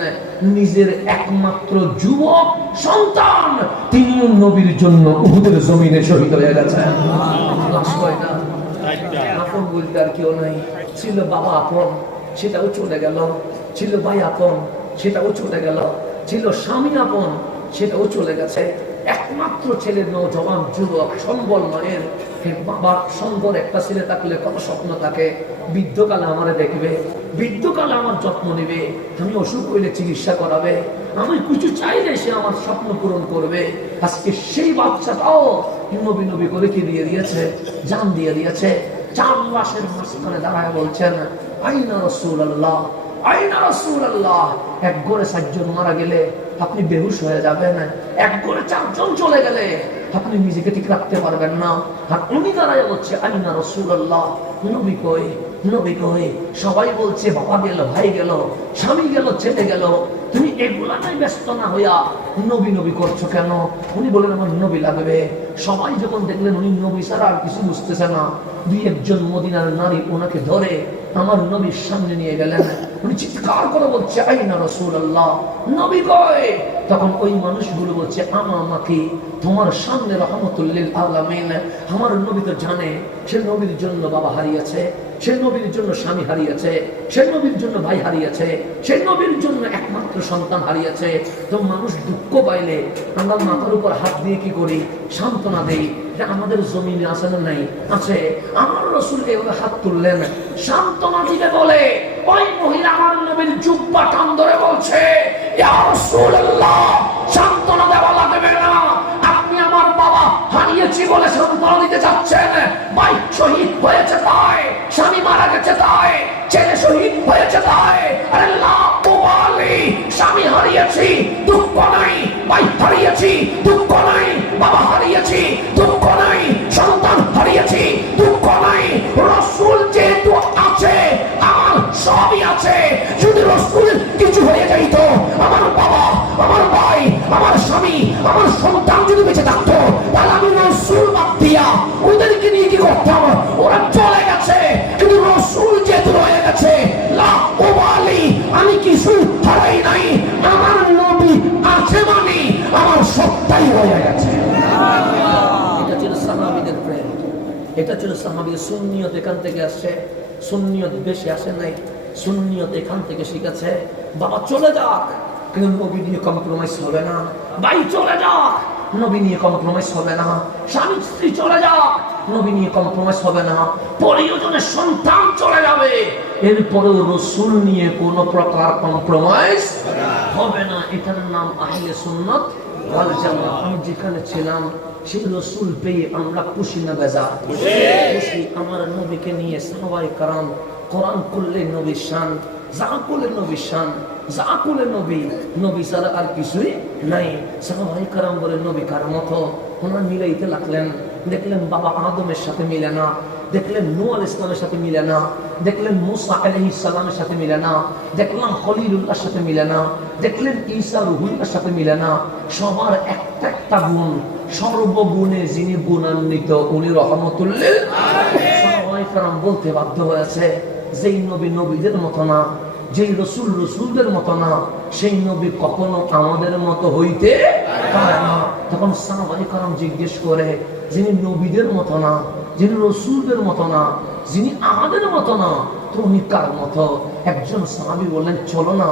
নিজের একমাত্র যুবক সন্তান তিনিও নবীর জন্য উহুদের জমিনে শহীদ হয়ে গেছে। লাশ কয়টা? আপন বলতে আর কেউ নাই। ছিল বাবা আপন, সেটাও চলে গেল। ছিল ভাই আপন, সেটাও চলে গেল। ছিল স্বামী আপন, সেটাও চলে গেছে। একমাত্র ছেলে নওজওয়ান যুবক, সম্বল মায়ের। বাবার সুন্দর একটা ছেলে থাকলে কত স্বপ্ন থাকে, বৃদ্ধকালে আমারে দেখবে, বৃদ্ধকালে আমার যত্ন নেবে, আমি অসুখ হইলে চিকিৎসা করাবে, আমি কিছু চাইলে সে আমার স্বপ্ন পূরণ করবে। আজকে সেই বাচ্চাটাও নবী নবী করে কি দিয়ে দিয়েছে? জান দিয়ে দিয়েছে। 4 লাশের মাঝখানে দাঁড়ায় বলছেন আইনা রাসূলুল্লাহ, আইনা রাসূলুল্লাহ। এক ঘরে 4 জন মারা গেলে আপনি বেহুশ হয়ে যাবেন, এক ঘরে 4 জন চলে গেলে আপনি নিজেকে ঠিক রাখতে পারবেন না। আর উনি দাঁড়ায় বলছে আইনা রাসূলুল্লাহ, নবী কই, নবী কই। সবাই বলছে বাবা গেল, ভাই গেল, স্বামী গেল, ছেলে গেল, তুমি এগুলাটাই ব্যস্ত না হইয়া নবী নবী করছো কেন? উনি বলেন আমার নবী লাগবে। সবাই যখন দেখলেন উনি নবী ছাড়া আর কিছু বুঝতেছে না, 2-1 জন মদিনার নারী ওনাকে ধরে আমার নবীর সামনে নিয়ে গেলেন। উনি চিৎকার করে বলছে আইনা রাসূলুল্লাহ, নবী কই? তখন ওই মানুষগুলো বলছে আমাকে তোমার সামনে রহমতুল লিল আলামিন। আমার নবী তো জানে সে নবীর জন্য বাবা হারিয়েছে, সে নবীর জন্য স্বামী হারিয়েছে, সে নবীর জন্য ভাই হারিয়েছে, সে নবীর জন্য একমাত্র সন্তান হারিয়েছে। তো মানুষ দুঃখ পাইলে আমরা মাথার উপর হাত দিয়ে কি করি? সান্ত্বনা দেই। আমাদের জমিনে আছে না নাই? আছে। আমার রাসূল এভাবে হাত তুললেন সান্ত্বনা দিবে বলে ওই মহিলা আমার নবীর জুব্বা টান ধরে বলছে, ইয়া রাসূলুল্লাহ, সান্ত্বনা দেওয়া লাগবে না, আপনি আমার বাবা হারিয়েছি বলে সান্ত্বনা দিতে যাচ্ছেন। ভাই শহীদ হয়েছে তাই, স্বামী মারা গেছে তাই, ছেলে শহীদ হয়েছে তাই, আরে লাভ বলি স্বামী হারিয়েছি দুঃখ নাই, ভাই হারিয়েছি দুঃখ নাই, বাবা হারিয়েছি দুঃখ নাই, সন্তান হারিয়েছি দুঃখ নাই। রাসূল যেহেতু আছে আমার সবই আছে। যদি রাসূল কিছু হয়ে যাইত, আমার বাবা, আমার ভাই, আমার স্বামী, আমার সন্তান যদি বেঁচে থাকতো, তাহলে আমি রাসূল বাদ দিয়া ওদেরকে নিয়ে কি করতাম? ওরা চলে গেছে, কিন্তু রাসূল যেহেতু রয়ে গেছে, লা ওয়ালি, আমি কিছু হারাই নাই। আমার নবী আছে মানে আমার সবটাই হয়ে গেছে। এটা ছিল সাহাবীদের প্রেম, এটা ছিল সাহাবীর সুন্নিয়ত। এখান থেকে আসছে সুন্নিয়ত, বেশি আসে নাই। সুন্নিয়ত এখান থেকে শিখেছে। বাবা চলে যাক, কিন্তু নবী নিয়ে কম্প্রোমাইজ হবে না। ভাই চলে যাক, নবী নিয়ে কম্প্রোমাইজ হবে না। স্বামী স্ত্রী চলে যাক, নবী নিয়ে কম্প্রোমাইজ হবে না। পরিজনের সন্তান চলে যাবে, এরপরেও রাসূল নিয়ে কোনো প্রকার কম্প্রোমাইজ হবে না। এটার নাম আহলে সুন্নাত ওয়াল জামাত। আমি যেখানে ছিলাম সেই রাসূল পেয়ে আমরা খুশি না বেজার? খুশি। আমার নবীকে নিয়ে সাহাবায়ে কেরাম কোরআন করলে নবীর শান, যা করলে নবীর শান, যা করলে নবী, নবী ছাড়া আর কিছুই নাই। সাহাবায়ে কেরাম বলে নবী কার মতো? ওনারা মিলাইতে লাগলেন। দেখলেন বাবা আদমের সাথে মিলে না, দেখলেন নূহ আলাইহিস সালামের সাথে মিলে না, দেখলেন মুসা আলাইহিস সালামের সাথে মিলে না, দেখলাম খলিলুল্লাহর সাথে মিলে না, দেখলেন ঈসা রুহুল্লাহর সাথে মিলে না। সবার একটা একটা গুণ, সর্বগুণে যিনি গুণান্বিত উনি রহমতুল লিল আলামিন। সাহাবায়ে কেরাম বলতে বাধ্য হয়েছে, যেই নবী নবীদের মতো না, যেই রাসূল রাসূলদের মতো না, সেই নবী কখনো আমাদের মতো হইতে পারে না। তখন সাহাবায়ে কেরাম জিজ্ঞেস করে, যিনি নবীদের মতো না, যিনি রাসূলদের মতো না, যিনি আমাদের মতো না, তো উনি কার মতো? একজন সাহাবী বললেন, চলো না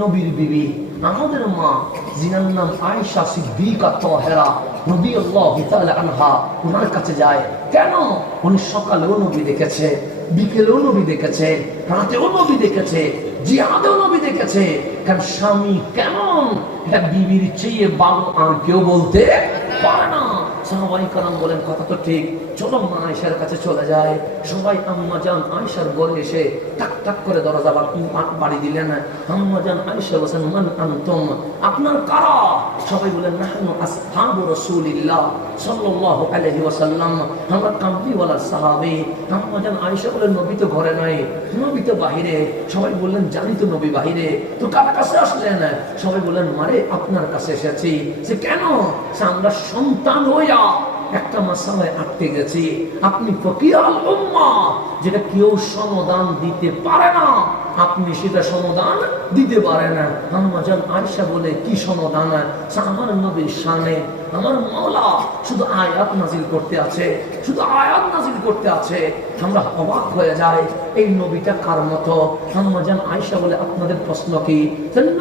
নবীর বিবি, আমাদের মা, যিনার নাম আয়েশা সিদ্দিকা তাহেরা রাদিয়াল্লাহু তাআলা আনহা, ওনার কাছে যায়। কেন? উনি সকালেও নবী দেখেছে, বিকেলেও নবী দেখেছে, রাতেও নবী দেখেছে, জিহাদেও নবী দেখেছে। কারণ স্বামী কেমন এটা বিবির চেয়ে ভালো আর কেউ বলতে পারে না। সাহাবায়ে কেরাম বলেন, কথা তো ঠিক, চলো মা আয়েশার কাছে চলে যায়। সবাই আম্মা জান আয়েশার ঘরে এসে টাক টাক করে দরজা বাড়ি দিলেন। আম্মা জান আয়েশা বলেন, মান আনতুম, আপনার কারা? সবাই বলেন, নাহনু আসহাবু রাসূলিল্লাহ সাল্লাল্লাহু আলাইহি ওয়াসাল্লাম, আমরা কামলিওয়ালা সাহাবী। আম্মা জান আয়েশা বলেন, নবী তো ঘরে নাই, নবী তো বাহিরে। সবাই বললেন, জানি তো নবী বাহিরে, তো কার কাছে আসলেন? সবাই বললেন, মারে আপনার কাছে এসেছি। সে কেন? আমরা সন্তান হইয়া একটা মাসালায় আটকে গেছি। আপনি ফকিহুল উম্মাহ, যেটা কেউ সমাধান দিতে পারে না, আপনি সেটা সমাধান দিতে পারেন। আম্মা জান আয়েশা বলে, কি সমাধান? আমার নবীর শানে আমার মাওলা শুধু আয়াত নাজিল করতে আছে, শুধু আয়াত নাজিল করতে আছে। আমরা অবাক হয়ে যাই, এই নবীটা কার মতো? আম্মা জান আয়েশা বলে, আপনাদের প্রশ্ন কি?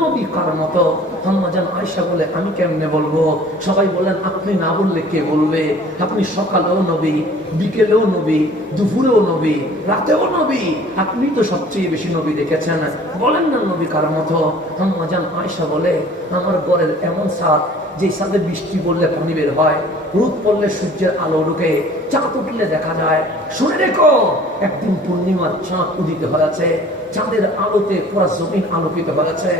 নবী কার মতো? আম্মা জান আয়েশা বলে, আমি কেমনে বলবো? সবাই বলেন, আপনি না বললে কে বলবে? আপনি সকালেও নবী, বিকেলেও নবী, দুপুরেও নবী, রাতেও নবী, আপনি তো সবচেয়ে বেশি নবী দেখেছেন, বলেন না নবী কার মতো? আম্মা জান আয়েশা বলে, আমার ঘরের এমন ছাদ, যে ছাদে বৃষ্টি পড়লে পানি বের হয়, রোদ পড়লে সূর্যের আলো ঢুকে, চাঁদ উঠলে দেখা যায়। শুনে রেখো, একদিন পূর্ণিমার চাঁদ উদিত হয়েছে, চাঁদের আলোতে পুরো জমিন আলোকিত হয়েছে।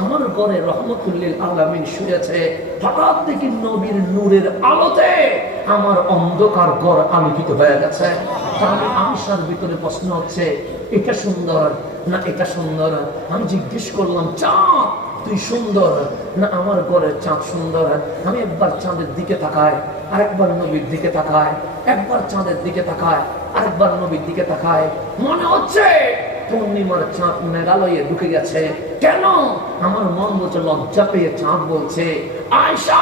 আমার ঘরে রহমতুল লিল আলামিন শুয়েছে। হঠাৎ দেখি নবীর নূরের আলোতে আমার অন্ধকার ঘর আলোকিত হয়ে গেছে। তাহলে আয়েশার ভিতরে প্রশ্ন হচ্ছে, এটা সুন্দর না এটা সুন্দর? আমি জিজ্ঞেস করলাম, চাঁদ তুই সুন্দর না আমার ঘরের চাঁদ সুন্দর? আমি একবার চাঁদের দিকে তাকাই, আরেকবার নবীর দিকে তাকায়, একবার চাঁদের দিকে তাকায়, আরেকবার নবীর দিকে তাকায়, মনে হচ্ছে পূর্ণিমার চাঁদ মেঘালয়ে ঢুকে গেছে। কেন? আমার মন বলছে, লজ্জা পেয়ে চাঁদ বলছে, আয়েশা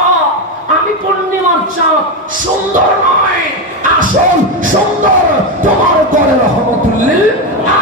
আমি পূর্ণিমার চাঁদ সুন্দর নয়, আসল সুন্দর তোমার ঘরে রহমতুল লিল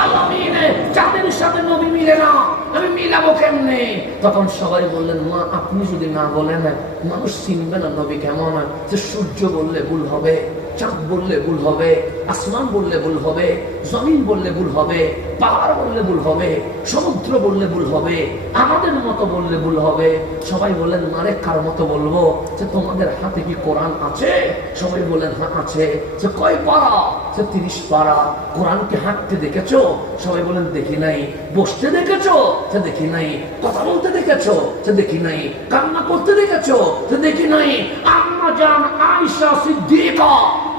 আলামিন। যাদের সাথে নবী মিলে না আমি মিলাবো কেমনে? তখন সবাই বললেন, মা আপনি যদি না বলেন মানুষ চিনবে না নবী কেমন। যে সূর্য বললে ভুল হবে, চাঁদ বললে ভুল হবে, আসমান বললে ভুল হবে, জমিন বললে ভুল হবে, পাহাড় বললে ভুল হবে, সমুদ্র বললে ভুল হবে, আমাদের মতো বললে ভুল হবে। সবাই বললেন, মারে কার মতো বলবো? যে তোমাদের হাতে কি কোরআন আছে? সবাই বললেন, হ্যাঁ আছে। যে কয় পারা? যে 30 পারা। কোরআন কি হাঁটতে দেখেছো? সবাই বলেন দেখি নাই। বসতে দেখেছো? যে দেখি নাই। কথা বলতে দেখেছো? যে দেখি নাই। কান্না করতে দেখেছো? যে দেখি নাই। আম্মা জান আয়েশা সিদ্দিকা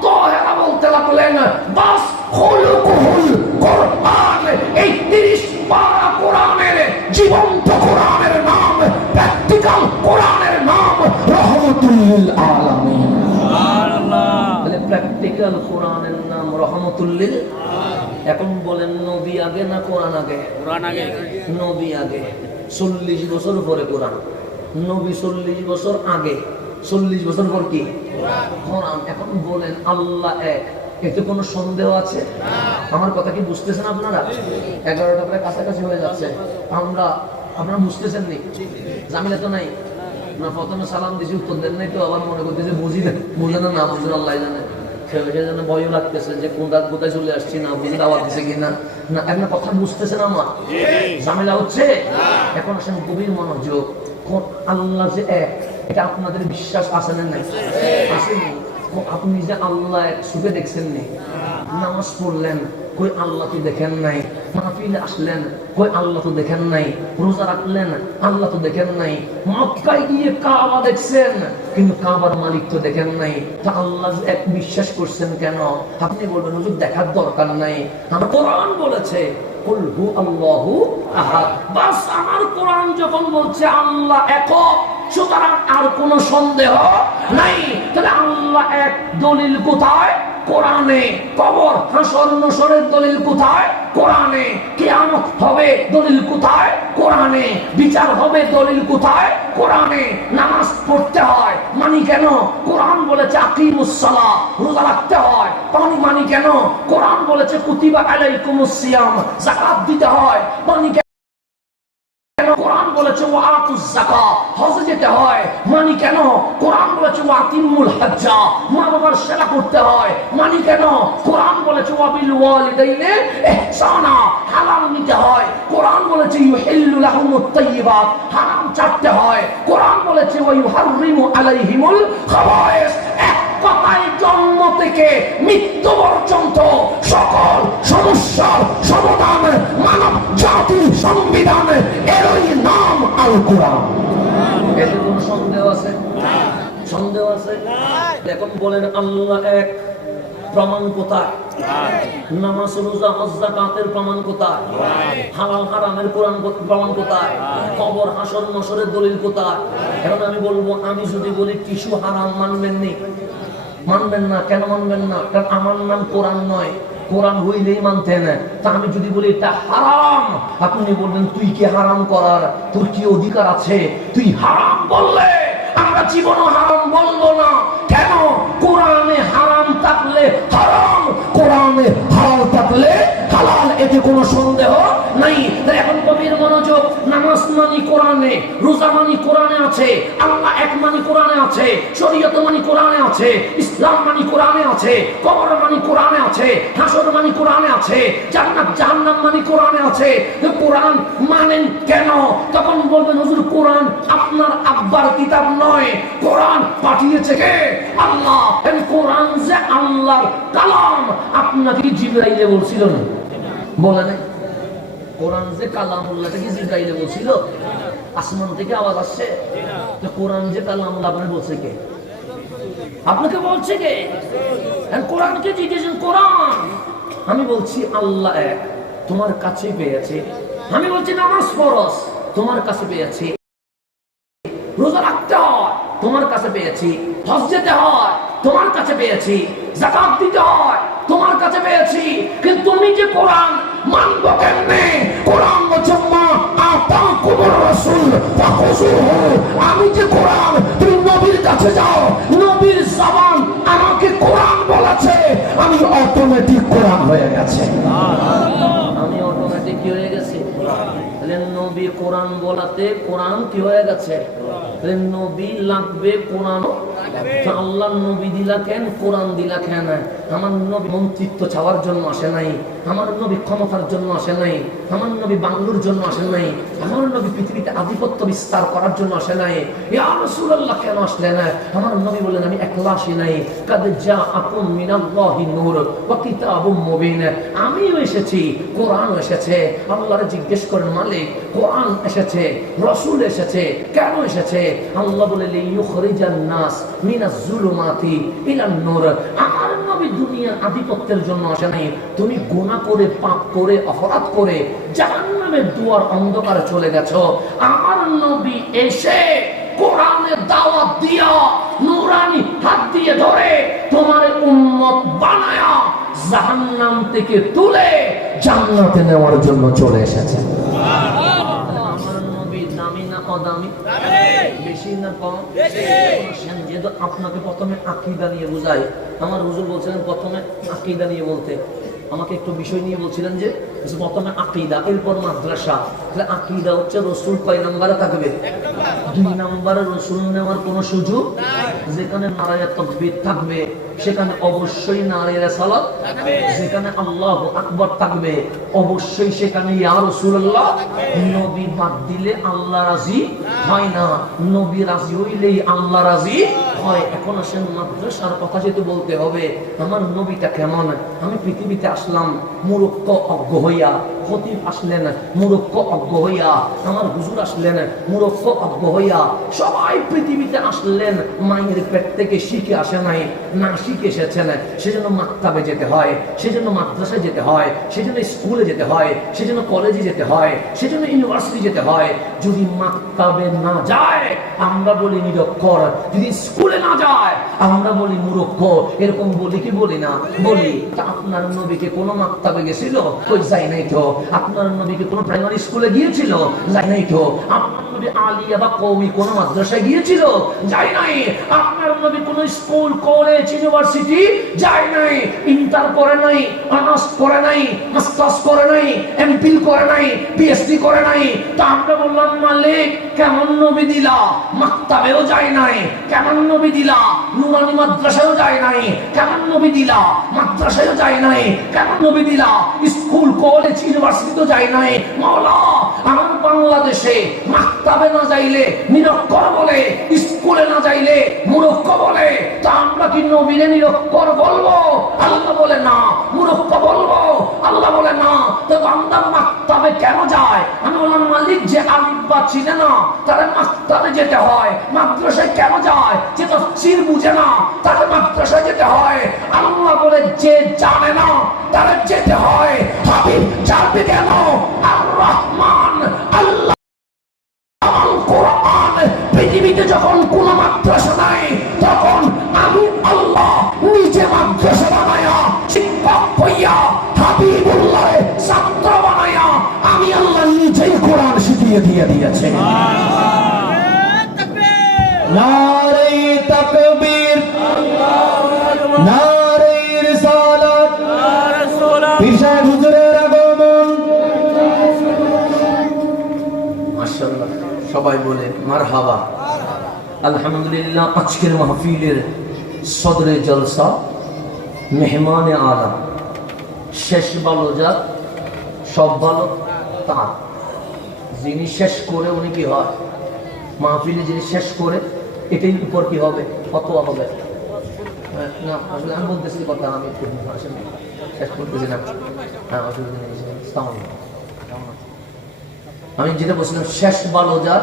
তোহেরা বলতে লাগলেন, বাস খুলুকুল কোরআন। এই 30 পারা কোরআনের জীবন্ত কোরআনের নাম, প্র্যাকটিক্যাল কোরআনের নাম রহমতুল লিল আলামিন। সুবহানাল্লাহ। প্র্যাকটিক্যাল কোরআনের নাম রহমতুল লিল। এখন বলেন নবী আগে না কোরআন আগে? কোরআন আগে। নবী আগে। 40 বছর পরে কোরআন। নবী 40 বছর আগে, 40 বছর পর কি কোরআন। এখন বলেন আল্লাহ এক, এতে কোনো সন্দেহ আছে? আমার কথা কি বুঝতেছেন আপনারা? 11টা প্রায় কাছাকাছি হয়ে যাচ্ছে। আপনারা বুঝতেছেন নি? জামিলা তো নাই না? প্রথমে সালাম দিছি, উত্তর দেন নাই তো আবার মনে করতেছে বুঝি না, বুঝে না বুঝুন আল্লাহ জানে। সেজন্য ভয়ও লাগতেছে যে কোথায় চলে আসছি, না বুঝি দাওয়াত দিছে কিনা। না একটা কথা বুঝতেছেন আমার? ঝামেলা হচ্ছে। এখন আসেন গভীর মনোযোগ। আল্লাহ যে এক, এটা আপনাদের বিশ্বাস আছে না নাই? আসেনি? আপনি যে আল্লাহ এক সুখে দেখছেন নি? নামাজ পড়লেন, কই আল্লাহ তো দেখেন নাই। মাহফিলে আসলেন, কই আল্লাহ তো দেখেন নাই। রোজা রাখলেন, আল্লাহ তো দেখেন নাই। মক্কায় গিয়ে কাবা দেখছেন, কিন্তু কাবার মালিক তো দেখেন নাই। তা আল্লাহ এক বিশ্বাস করছেন কেন? আপনি বলবেন হুজুর দেখার দরকার নাই, আমার কোরআন বলেছে কুল হু আল্লাহু আহাদ। বাস আমার কোরআন যখন বলছে আল্লাহ একক, সুতরাং আর কোনো সন্দেহ নাই। তাহলে আল্লাহ এক দলিল কোথায়? কোরআনে। কবর হাসর নসরের দলিল কোথায়? কোরআনে। কিয়ামত হবে দলিল কোথায়? কোরআনে। বিচার হবে দলিল কোথায়? কোরআনে। নামাজ পড়তে হয় মানি কেন? কোরআন বলেছে আকিমুস সালাহ, রোজা রাখতে হয় মানি কেন? কোরআন বলেছে কুতিবা আলাইকুমুস সিয়াম, যাকাত দিতে হয় মানি কেন? কোরআন বলেছে ওয়াতুজ যাকাত, হজে যেতে হয় মানি কেন? কোরআন বলেছে ওয়াতিমুল হজ্জা, মা বাবার সেবা করতে হয় মানি কেন? কোরআন বলেছে ওয়াবিল ওয়ালিদাইনি ইহসানা, হালাল নিতে হয়। কোরআন বলেছে ইউহিল্লু লাহুমুত তাইয়্যিবাত, হারাম ছাড়তে হয়। কোরআন বলেছে ওয়া ইউহাররিমু আলাইহিমুল খাবায়েস। এক কথায় জন্ম থেকে মৃত্যু পর্যন্ত সকল সমস্যার সমাধান মানব জাতির সংবিধান, এরই নাম আল কোরআন। এতে কোনো সন্দেহ আছে? সন্দেহ আছে? এখন বলেন আল্লাহ এক, প্রমাণ কোথায়? নামাজ রোজা হজ যাকাতের প্রমাণ কোথায়? হালাল হারামের কোরআন প্রমাণ কোথায়? কবর হাসর নসরের দলিল কোথায়? এখন আমি বলবো, আমি যদি বলি টিস্যু হারাম, মানবেন নি? মানবেন না। কেন মানবেন না? কারণ আমার নাম কোরআন নয়, কোরআন হইলেই মানতেন। তা আমি যদি বলি এটা হারাম, আপনি বলবেন তুই কি হারাম করার, তোর কি অধিকার আছে? তুই হারাম বললে আমরা জীবনও হারাম বলবো না। কেন? কোরআনে হারাম থাকলে হারাম, কোরআনে হালাল থাকলে হালাল, এতে কোনো সন্দেহ নাই। এখন গভীর মনোযোগ। নামাজ মানি কোরআনে, রোজা মানি কোরআনে আছে, আল্লাহ এক মানি কোরআনে আছে, শরীয়ত মানি কোরআনে আছে, ইসলাম মানি কোরআনে আছে, কবর মানি কোরআনে আছে, হাসর মানি কোরআনে আছে, জান্নাত জাহান্নাম মানি কোরআনে আছে। কোরআন মানেন কেন? তখন বলবেন হুজুর কোরআন আপনার আব্বার কিতাব নয়, কোরআন পাঠিয়েছে কে? আল্লাহ। কোরআন যে আল্লাহর কালাম, আপনাকে জিবরাইলে বলছিল না? বলে নাই? কোরআন যে কালামুল্লাহ থেকে জিবরাইলে বলছিল? আসমান থেকে আওয়াজ আসছে? তো কোরআন যে কালামুল্লাহ আপনাকে বলছে কে? আপনাকে বলছে কে? কোরআনকে জিজ্ঞেস কোরআন। আমি বলছি আল্লাহ এক, তোমার কাছে পেয়েছে। আমি বলছি নামাজ ফরজ, তোমার কাছে পেয়েছি। রোজা রাখতে হয়, তোমার কাছে পেয়েছি। হজ যেতে হয়, তোমার কাছে পেয়েছি। যাকাত দিতে হয়, তোমার কাছে পেয়েছি। কিন্তু তুমি যে কোরআন মানবো কেমনে? কোরআন বলছে মা আতাকুমুর রাসূল ফাখুযুহু। আমি যে কোরআন, তুমি নবীর কাছে যাও, নবীর জবান আমাকে কোরআন বলেছে, কোরআন হয়ে গেছে। আমি অটোমেটিক কি হয়ে গেছি? তাহলে নবী কোরআন বলাতে কোরআন কি হয়ে গেছে? তাহলে নবী লাগবে কোরআন। আল্লাহ নবী দিলা কেন, কোরআন দিলা কেন? আমার নবী মন্ত্রিত্ব চাওয়ার জন্য আসে নাই, আমার নবী ক্ষমতার জন্য আসে নাই, আমার নবী বাংলুর জন্য আসে নাই, আমার নবী পৃথিবীতে আধিপত্য বিস্তার করার জন্য আসে নাই। ইয়া রাসূলুল্লাহ কেন আসলেন? আমার নবী বলেন আমি একলা আসি নাই, কাদ জাআকুম মিনাল্লাহি নূর ওয়া কিতাবুম মুবিন। আমিও এসেছি, কোরআনও এসেছে। আল্লাহর জিজ্ঞেস করেন মালিক, কোরআন এসেছে, রাসূল এসেছে, কেন এসেছে? আল্লাহ বলে লিইউখরিজান নাস মিনাজ যুলুমাতি ইলান নূর। আমার নবী দুনিয়ার আধিপত্যের জন্য আসে নাই। তুমি গুনাহ করে, পাপ করে, অপরাধ করে জাহান্নামের দুয়ার অন্ধকারে চলে গেছো। আমার নবী এসে কোরআনের দাওয়াত দিয়া নূরানি হাত দিয়ে ধরে তোমার উম্মত বানায়া জাহান্নাম থেকে তুলে জান্নাতে নেওয়ার জন্য চলে এসেছে। আমার নবী দামি না অদামি? বেশি না কম? যেহেতু আপনাকে প্রথমে আকীদা নিয়ে বুঝাই, আমার হুজুর বলছিলেন প্রথমে আকীদা নিয়ে বলতে, আমাকে একটু বিষয় নিয়ে বলছিলেন যে প্রথমে আকীদা, এরপর মাদ্রাসা। তাহলে আকীদা হচ্ছে রাসূল কয় নম্বরে থাকবে? 2 নম্বরে রাসূল নেওয়ার কোনো সুযোগ। যেখানে নারায়ে তাকবীর থাকবে সেখানে অবশ্যই নারায়ে সালাত থাকবে, যেখানে আল্লাহু আকবার থাকবে অবশ্যই সেখানে ইয়া রাসূলুল্লাহ। নবী বাদ দিলে আল্লাহ রাজি হয় না, নবী রাজি হইলেই আল্লাহ রাজি হয়। এখন আসেন মাদ্রাসার কথা যেহেতু বলতে হবে, আমার নবীটা কেমন? আমি পৃথিবীতে আসলাম মূর্খ অজ্ঞ হইয়া, খতিব আসলেন মূর্খ অজ্ঞ হইয়া, আমার হুজুর আসলেন মূর্খ অজ্ঞ হইয়া। সবাই পৃথিবীতে আসলেন মায়ের পেট থেকে শিখে আসে নাই, না শিখে এসেছেন। সেজন্য মাক্তাবে যেতে হয়, সেজন্য মাদ্রাসায় যেতে হয়, সেজন্য স্কুলে যেতে হয়, সেজন্য কলেজে যেতে হয়, সেজন্য ইউনিভার্সিটি যেতে হয়। যদি মাক্তাবে না যায় আমরা বলি নিরক্ষর, যদি স্কুলে না যায় আমরা বলি মূর্খ। এরকম বলি কি বলি না? বলি। তা আপনার নবীকে কোন মাক্তাবে গেছিল? কই যায় নাই তো। আপনার নবীকে কোন প্রাইমারি স্কুলে গিয়েছিল? যায় নাই তো। আপনার নবী আলিয়া বা কওমি কোন মাদ্রাসায় গিয়েছিল? যায় নাই। আপনার নবী কোন স্কুল, কলেজ, ইউনিভার্সিটি যায় নাই। ইন্টার করে নাই, অনার্স করে নাই, মাস্টার্স করে নাই, এমফিল করে নাই, পিএইচডি করে নাই। তা আমরা বললাম মালিক কেমন নবী দিলা? মাক্তাবেও যায় নাই। কেমন নবী দিলা? নুরানি মাদ্রাসায়ও যায় নাই। কেমন নবী দিলা? মাদ্রাসায়ও যায় নাই। কেমন নবী দিলা? স্কুল, কলেজ, ইউনিভার্সিটিতে যায় নাই। মাওলা, আমার বাংলাদেশে মাক্তাবে না যাইলে নিরক্ষর বলে, স্কুলে না যাইলে মূর্খ বলে। তা আমরা কি নবীরে নিরক্ষর বলবো? আল্লাহ বলে না। মূর্খ বলবো? আল্লাহ বলে না। তো বান্দা মাক্তাবে কেন যায়? আমি বললাম মালিক যে আলিফ বা চিনে না তারা মাক্তাবে যেতে হয়। মাদ্রাসায় কেন যায়? যে তাফসীর বুঝে না তাকে মাদ্রাসায় যেতে হয়। আল্লাহ বলে যে জানে না তারা যেতে হয়। হাবিব জানবে কেন? আর রহমান আল্লাহ কোরআন। পৃথিবীতে যখন কোন মাদ্রাসা নাই তখন আমি আল্লাহ নিজে মাদ্রাসা বানায়া, শিক্ষক হইয়া, হাবিবুল্লাহ ছাত্র বানায়া আমি আল্লাহ নিজেই কোরআন শিখিয়ে দিয়ে দিয়েছে। নারে তাকবীর, নারে রিসালাত, পীর সাহেব হুজুরের আগমন। মাশাআল্লাহ, সবাই বলে মারহাবা। আলহামদুলিল্লাহ। আজকের মাহফিলের সদরে জলসা, মেহমানে আলা, শেষ ভালো যার, সব ভালো তার। যিনি শেষ করে উনি কি হয়? মাহফিলে যিনি শেষ করে এটাই উপর কি হবে? ফতোয়া হবে। না আসলে আমি বলতেছি কথা, আমি একটু শেষ করতেছি না। হ্যাঁ, অসুবিধা নেই। আমি যেটা বলছিলাম, শেষ ভালো যার,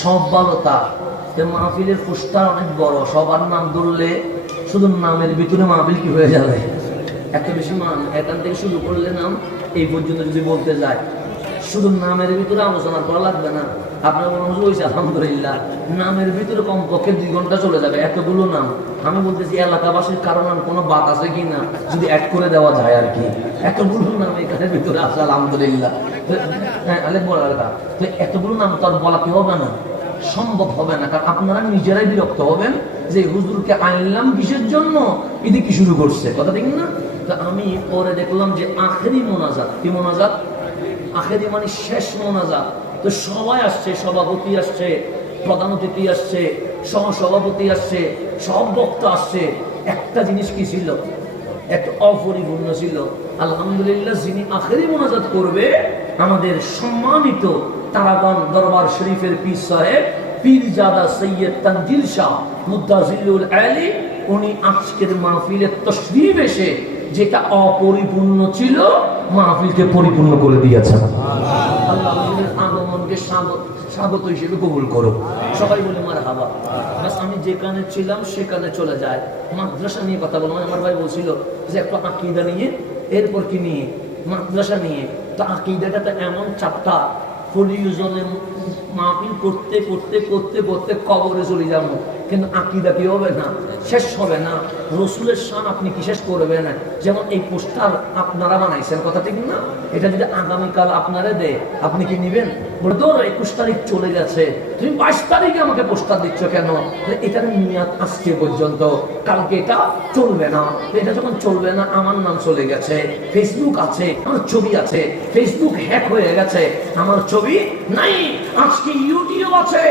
সব ভালো তার। মাহফিলের পোস্টার অনেক বড়, সবার নাম ধরলে শুধু নামের ভিতরে মাহফিল কি হয়ে যাবে? এত বেশি মান, এখান থেকে শুরু করলে নাম এই পর্যন্ত যদি বলতে যায়, শুধু নামের ভিতরে আলোচনা করা লাগবে না। আপনার মনে হয়েছে আলহামদুলিল্লাহ, নামের ভিতরে কমপক্ষে 2 ঘন্টা চলে যাবে, এতগুলো নাম। আমি বলতেছি এলাকাবাসীর কারণ কোনো বাদ আছে কি না, যদি অ্যাড করে দেওয়া যায় আর কি। এতগুলো নাম এখানের ভিতরে আছে আলহামদুলিল্লাহ। তো এতগুলো নাম তো আর বলা কি হবে না, সম্ভব হবে না। কারণ আপনারা নিজেরাই বিরক্ত হবেন যে হুজুরকে আনলাম কিসের জন্য, এদিকে শুরু করছে কথা ঠিক না। তো আমি পরে দেখলাম যে আখেরি মোনাজাত। কি মোনাজাত? আখেরি মানে শেষ মোনাজাত। তো সবাই আসছে, সভাপতি আসছে, প্রধান অতিথি আসছে, সহসভাপতি আসছে, সব বক্তা আসছে। একটা জিনিস কি ছিল? একটা অপরিপূর্ণ ছিল। আলহামদুলিল্লাহ, যিনি আখেরি মোনাজাত করবে আমাদের সম্মানিত তারাগণ দরবার শরীফের পীর সাহেব পীরজাদা সৈয়দ তানজিল শাহ মুদ্দাজিলুল আলী, উনি আজকের মাহফিলে তশরিফ এসে যেটা অপরিপূর্ণ ছিল মাহফিলকে পরিপূর্ণ করে দিয়েছেন। আল্লাহ আগমনকে স্বাগত হিসেবে কবুল করো। সবাই বলে মারহাবা। বাস আমি যেখানে ছিলাম সেখানে চলে যায়। মাদ্রাসা নিয়ে কথা বললাম। আমার ভাই বলছিল যে একটা আকীদা নিয়ে, এরপর কি নিয়ে? মাদ্রাসা নিয়ে। তো আকীদাটা তো এমন চাপটা, প্রয়োজনে মাহফিল করতে করতে করতে করতে কবরে চলে যাবো, কিন্তু আকীদা কি হবে না, শেষ হবে না। রসুলের শান আপনি কি শেষ করবেন? যেমন এই পোস্টার আপনারা বানাইছেন, কথা ঠিক না? এটা যদি আগামীকাল আপনারা দেয়, আপনি কি নিবেন? বলে ধরো 21 তারিখ চলে গেছে, তুমি 22 তারিখে আমাকে পোস্টার দিচ্ছ কেন? এটার মেয়াদ আজকে পর্যন্ত, কালকে এটা চলবে না। এটা যখন চলবে না, আমার নাম চলে গেছে, ফেসবুক আছে, আমার ছবি আছে, ফেসবুক হ্যাক হয়ে গেছে, আমার ছবি নাই। আজকে ইউটিউব আছে,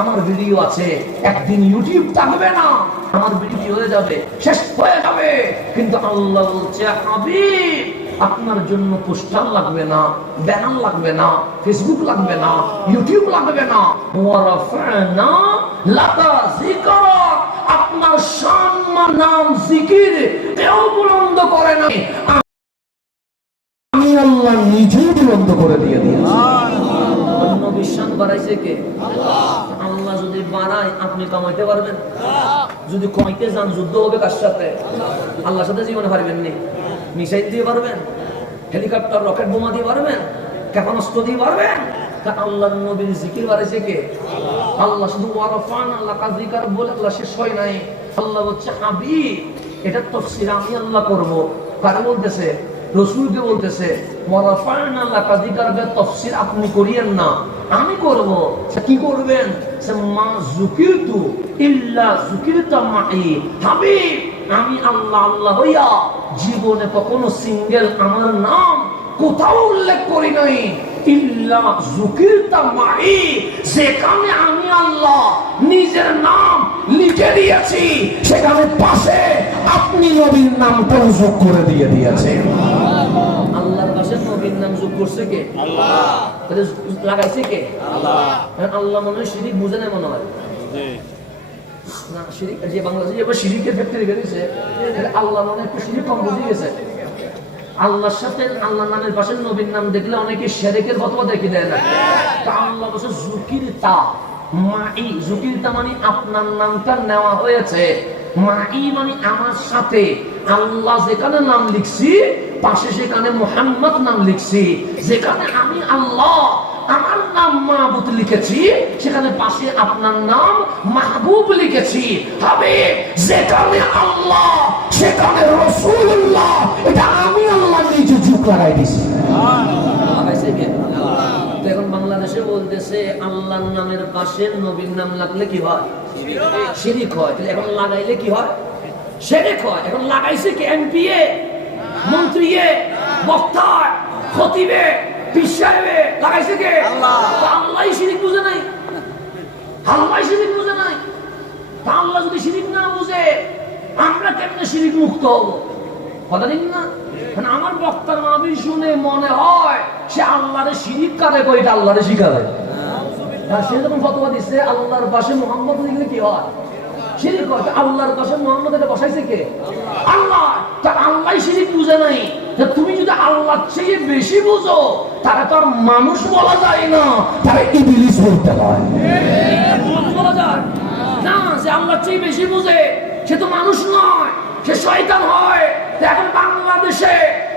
আমার ভিডিও আছে, একদিন ইউটিউব থাকবে না, আমার ভিডিও হয়ে যাবে, শেষ হয়ে যাবে। কিন্তু আল্লাহ বলছে, হাবিব আপনার জন্য পোস্টার লাগবে না, ব্যানার লাগবে না, ফেসবুক লাগবে না, ইউটিউব লাগবে না। ওয়ারাফানা লাকা যিকরাক, আপনার সম্মান নাম জিকির কেউ বুলন্দ করে না, আমি আল্লাহ নিজেই বুলন্দ করে দিয়ে দিয়েছি। নবীর শান বাড়াইছে কে? আল্লাহ যদি বাড়ায় আপনি কমাইতে পারবেন? যদি কমাইতে যান যুদ্ধ হবে কার সাথে? আল্লাহর সাথে জীবনে পারবেন নি? মিসাইল দিয়ে পারবেন? হেলিকপ্টার রকেট বোমা দিয়ে পারবেন? ক্ষেপণাস্ত্র দিয়ে পারবেন? আল্লাহর নবীর জিকির বাড়াইছে কে? আল্লাহ। শুধু ওয়ারাফানা লাকা যিকরাক বলে আল্লাহ শেষ হয় নাই। আল্লাহ বলছে, হাবিব এটা তাফসীর আমি আল্লাহ করব। কারে বলতেছে? রসুলকে বলতেছে। ওয়ারাফানা লাকা যিকরাক তাফসীর আপনি করিয়েন না, আমি করব। কি করবেন? মা যুকিরতু ইল্লা যুকিরতা মাই। হাবিব আমি আল্লাহ আল্লাহ হইয়া জীবনে কখনো সিঙ্গেল আমার নাম কোথাও উল্লেখ করি নাই। ইল্লা যুকিরতা মাই, যেখানে আমি আল্লাহ নিজের নাম লিখে দিয়েছি সেখানে পাশে আপনি নবীর নামটাও যোগ করে দিয়ে দিয়েছেন। আল্লাহর পাশে নবীর নাম যোগ করছে কে? আল্লাহ। তাহলে লাগাইছে কে? আল্লাহ। আল্লাহ মনে হয় শিরিক বুঝে না, মনে হয় না। শিরিক যে বাংলাদেশে এবার শিরিকের ফ্যাক্টরি বেরিয়েছে, আল্লাহ মনে হয় একটু শিরিক কম বুঝে গেছে। আল্লাহর সাথে আল্লাহর নামের পাশে নবীর নাম দেখলে অনেকে শিরকের ফতোয়া দেখে দেয় না। তা আল্লাহ বলে যুকিরতা মাই, যুকিরতা মানে আপনার নামটা নেওয়া হয়েছে, মাই মানে আমার সাথে। আল্লাহ যেখানে নাম লিখছি পাশে সেখানে মুহাম্মদ নাম লিখছি। যেখানে আমি আল্লাহ আমার নাম মাহবুব লিখেছি সেখানে পাশে আপনার নাম মাহবুব লিখেছি। হবে যেখানে আল্লাহ সেখানে রাসূলুল্লাহ, এটা আমি আল্লাহ নিজে যোগ লাগাই দিছি। এখন বাংলাদেশে বলতেছে আল্লাহর নামের পাশে নবীর নাম লাগলে কি হয়? শিরিক হয়। তাহলে এখন লাগাইলে কি হয়? শিরিক হয়। এখন লাগাইছে কি? এমপিএ, মন্ত্রী, বক্তা, খতিবে, পীর সাহেবে লাগাইছে কে? আল্লাহ। আল্লাহই শিরিক বুঝে নাই, আল্লাহ শিরিক বুঝে নাই। আল্লাহ যদি শিরিক না বুঝে আমরা কেমনে শিরিক মুক্ত হব? কথা ঠিক না? আমার বক্তার মাহফিল শুনে মনে হয় সে আল্লাহরে শিরিক কারে করে, এটা আল্লাহরে শিখাবে। সে যখন ফতোয়া দিচ্ছে আল্লাহর পাশে মুহাম্মদ লিখলে কি হয়? শিরিক হয়। আল্লাহর পাশে মুহাম্মদ এটা বসাইছে কে? আল্লাহ। তা আল্লাহ শিরিক বুঝে নাই। তুমি যদি আল্লাহর চেয়ে বেশি বুঝো তারা তো আর মানুষ বলা যায় না, তারা ইবলিস বলতে হয়। বলা যায় না যে আল্লাহর চেয়ে বেশি বুঝে সে তো মানুষ নয়, সে শয়তান হয়। এখন বাংলাদেশে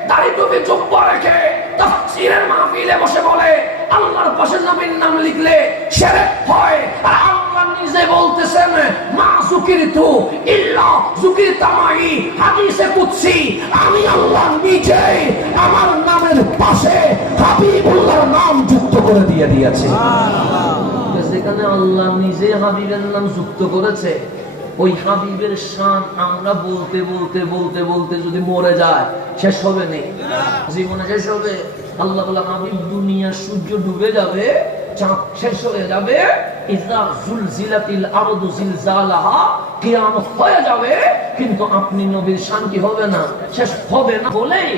দাড়ি টুপি জুব্বা রেখে তাফসীরের মাহফিলে বসে বলে আল্লাহর পাশে নবীর নাম লিখলে শিরক হয়। আর আল্লাহ নিজে বলতেছেন মা যুকিরতু ইল্লা যুকিরতা মাই, হাদিসে কুদসি আমি আল্লাহ নিজে আমার নামের পাশে হাবিবুল্লাহর নাম যুক্ত করে দিয়েছে। সুবহানাল্লাহ। যেখানে আল্লাহ নিজে হাবিবের নাম যুক্ত করেছে ওই হাবিবের শান আমরা বলতে বলতে বলতে বলতে যদি মরে যায় শেষ হবে নেই, জীবনে শেষ হবে। আল্লাহ বলে হাবিব দুনিয়া সূর্য ডুবে যাবে, চাঁদ শেষ হয়ে যাবে, ইযা যুলজিলাতিল আরদু জিলজালাহা, কিয়ামত হয়ে যাবে, কিন্তু আপনি নবীর শান কি হবে না, শেষ হবে না বলেই,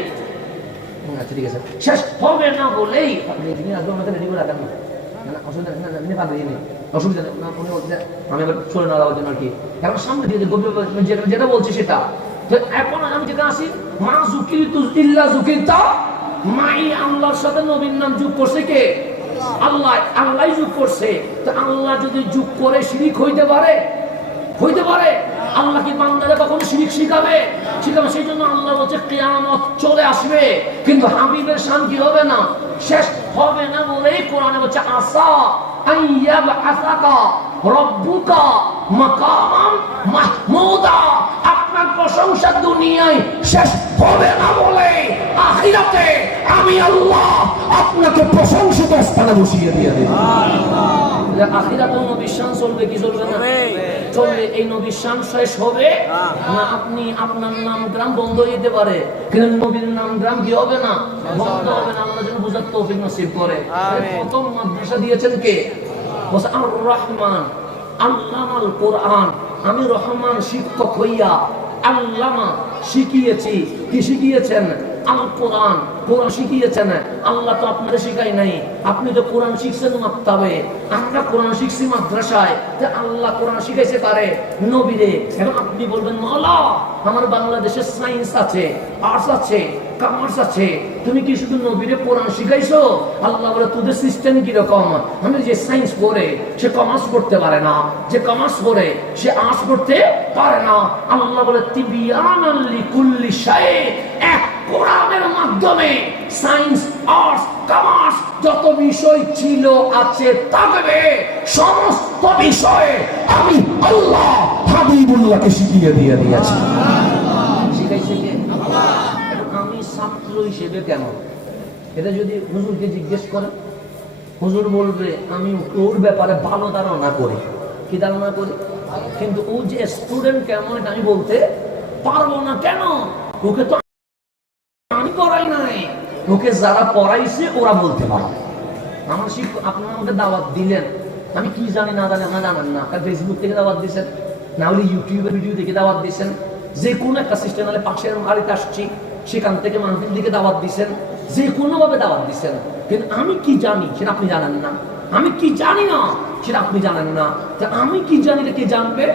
আচ্ছা ঠিক আছে, শেষ হবে না বলেই আপনি একদম আমাকে রেডি করে রাখেন না, অসুবিধা নেই, না পারবে নেই, অসুবিধা নেই, উনি বলছে আমি এবার চলে না যাওয়ার জন্য আর কি, এখন সামনে দিয়ে যেটা বলছি সেটা। তো এখন আমি যেটা আসি, মা যুকিরতু ইল্লা যুকিরতা, মাই আল্লাহর সাথে নবীর নাম যোগ করছে কে? আল্লাহ, আল্লাহই যোগ করছে। তো আল্লাহ যদি যোগ করে শিরিক হইতে পারে? হইতে পারে। আল্লাহ কি বান্দারে কখনো শিরিক শিখাবে? শিখাবে। সেই জন্য আল্লাহ বলছে কিয়ামত চলে আসবে, কিন্তু হাবিবের শান কি হবে না, শেষ হবে না বলেই কোরআনে বলছে আসা আইয়াবআসাকা রাব্বুকা মাকামান মাহমুদা, আপনার প্রশংসা দুনিয়ায় শেষ হবে না বলে আখিরাতে আমি আল্লাহ আপনাকে প্রশংসিত স্থানে বসিয়ে দিয়ে দেব। আখিরাতে নবীর শান চলবে কি চলবে না? চলবে। এই নবীর শান শেষ হবে না, আপনি আপনার নাম গ্রাম বন্ধ হয়ে যেতে পারে, কিন্তু নবীর নাম গ্রাম কি হবে না, বন্ধ হবে না। আল্লাহ যেন বুঝার তৌফিক নসিব করে। প্রথম মাদ্রাসা দিয়েছেন কে? বলছে আর রহমান আল্লামাল কোরআন, আমি রহমান শিক্ষক হইয়া আল্লামা শিখিয়েছি। কি শিখিয়েছেন? আল কোরআন, কোরআন শিখিয়েছেন। আল্লাহ তো আপনাদের শিখাই নাই, আপনি তো কোরআন শিখছেন মাক্তাবে, আমরা কোরআন শিখছি মাদ্রাসায়। আল্লাহ কোরআন শিখাইছে কারে? নবীরে। এখন আপনি বলবেন মাওলা আমার বাংলাদেশে সায়েন্স আছে, আর্টস আছে, কমার্স আছে, তুমি কি শুধু নবীরে কোরআন শিখাইছো? আল্লাহ বলে তোদের সিস্টেম কিরকম? আমি যে সায়েন্স পড়ে সে কমার্স পড়তে পারে না, যে কমার্স পড়ে সে আর্টস পড়তে পারে না। আল্লাহ বলে তিবিয়ানাল লিকুল্লি শাই, এক কোরআনের মাধ্যমে সায়েন্স, আর্টস, কমার্স যত বিষয় ছিল আছে থাকবে, সমস্ত বিষয়ে আমি আল্লাহ হাবিবুল্লাহকে শিখিয়ে দিয়ে দিয়েছি। শিখাইছে কে? আমি ছাত্র হিসেবে কেমন, এটা যদি হুজুরকে জিজ্ঞেস করেন, হুজুর বলবে আমি ওর ব্যাপারে ভালো ধারণা করি। কি ধারণা করি? কিন্তু ও যে স্টুডেন্ট কেমন এটা আমি বলতে পারবো না। কেন? ওকে তো আমি পড়াই নাই, ওকে যারা পড়াইছে ওরা বলতে পারে। আমার শিক্ষক, আপনারা আমাকে দাওয়াত দিলেন, আমি কি জানি না জানি আপনারা জানেন না, ফেসবুক থেকে দাওয়াত দিচ্ছেন, না হলে ইউটিউবের ভিডিও থেকে দাওয়াত দিচ্ছেন, যে কোনো একটা সিস্টেম, হলে পাশের বাড়িতে আসছি সেখান থেকে মানুষের দিকে দাওয়াত দিচ্ছেন, যে কোনো ভাবে দাওয়াত দিচ্ছেন, কিন্তু আমি কি জানি সেটা আপনি জানেন না, আমি কি জানি না সেটা আপনি জানেন না। আমি কি জানি কে জানবে?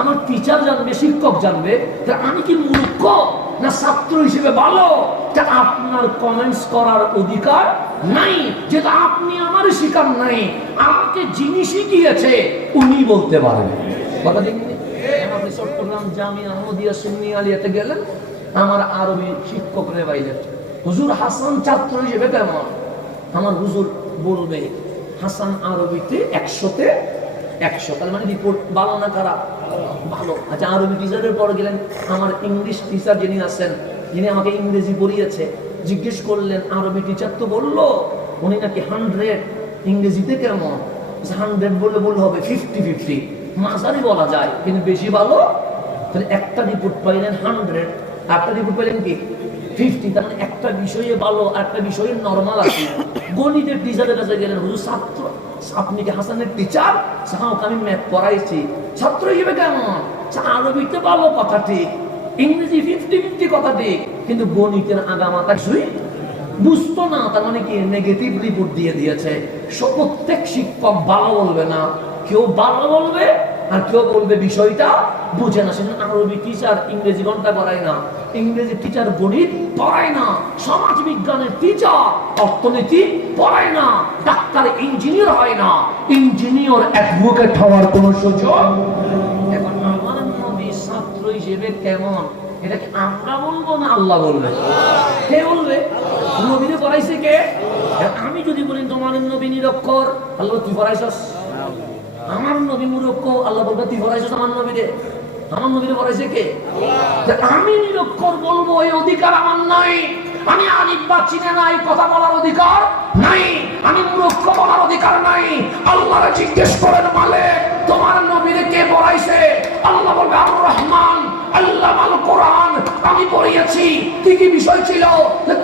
আমার টিচার জানবে, শিক্ষক জানবে। আমি কি মূর্খ না ছাত্র হিসেবে ভালো? আপনার কমেন্টস করার অধিকার নাই, যেটা আপনি আমার শিকার নাই। আমাকে যিনি শিখিয়েছে উনি বলতে পারবেন। কথা দেখুন, আপনি চট্টগ্রাম জামিয়া আহমদিয়া সুন্নি আলিয়াতে গেলেন, আমার আরবি শিক্ষক রে বাইলেন, হুজুর হাসান ছাত্র হিসেবে কেমন? আমার হুজুর বলবে হাসান আরবিতে 100-তে 100, তার মানে রিপোর্ট ভালো না খারাপ? ভালো। আচ্ছা, আরবি টিচারের পর গেলেন, আমার ইংলিশ টিচার যিনি আছেন, যিনি আমাকে ইংরেজি পড়িয়েছে, জিজ্ঞেস করলেন আরবি টিচার তো বললো উনি নাকি 100, ইংরেজিতে কেমন? 100 বললে ভুল হবে, 50-50 মাঝারি বলা যায়, কিন্তু বেশি ভালো। তাহলে একটা রিপোর্ট পাইলেন 100, একটা রিপোর্ট পাইলেন কি 50, তার মানে একটা বিষয়ে ভালো, একটা বিষয়ে নরমাল আছে। গণিতের টিচারের কাছে গেলেন, হুজুর ছাত্র, আপনি কি হাসানের টিচার? আমি ম্যাথ পড়াইছি। ছাত্র হিসেবে কেমন? আরবিতে ভালো, কথা ঠিক, ইংরেজি 50-50 কথা ঠিক, কিন্তু গণিতের আগামাতা কিছুই বুঝতো না। তার মানে কি নেগেটিভ রিপোর্ট দিয়ে দিয়েছে। প্রত্যেক শিক্ষক ভালো বলবে না, কেউ ভালো বলবে আর কেউ বলবে বিষয়টা বুঝে না। সেজন্য আরবি টিচার ইংরেজি ঘন্টা পড়ায় না, ইংরেজি টিচার গণিত পড়ায় না, সমাজ বিজ্ঞানের টিচার অর্থনীতি পড়ায় না, ডাক্তার ইঞ্জিনিয়ার হয় না, ইঞ্জিনিয়ার অ্যাডভোকেট হওয়ার কোনো সুযোগ। এখন আমার নবী ছাত্র হিসেবে কেমন, এটা কি আমরা বলবো না আল্লাহ বলবে? কে বলবে? নবীরে পড়াইছে কে? আমি যদি বলি তোমার নবী নিরক্ষর, আল্লাহ তুই পড়াইছস। আমার নবী মূর্খ, আল্লাহ বলবে তুই পড়াইছস আমার নবীরে। আমার নবীরে পড়াইছে কে? আমি নিরক্ষর বলবো এই অধিকার আমার নাই। আমি আলিফ বা চিনে নাই কথা বলার অধিকার নাই। আমি মূর্খ বলার অধিকার নাই। আল্লাহরে জিজ্ঞেস করেন মালিক তোমার নবীরে কে পড়াইছে? আল্লাহ বলবে আমি পড়িয়েছি কি কি বিষয় ছিল,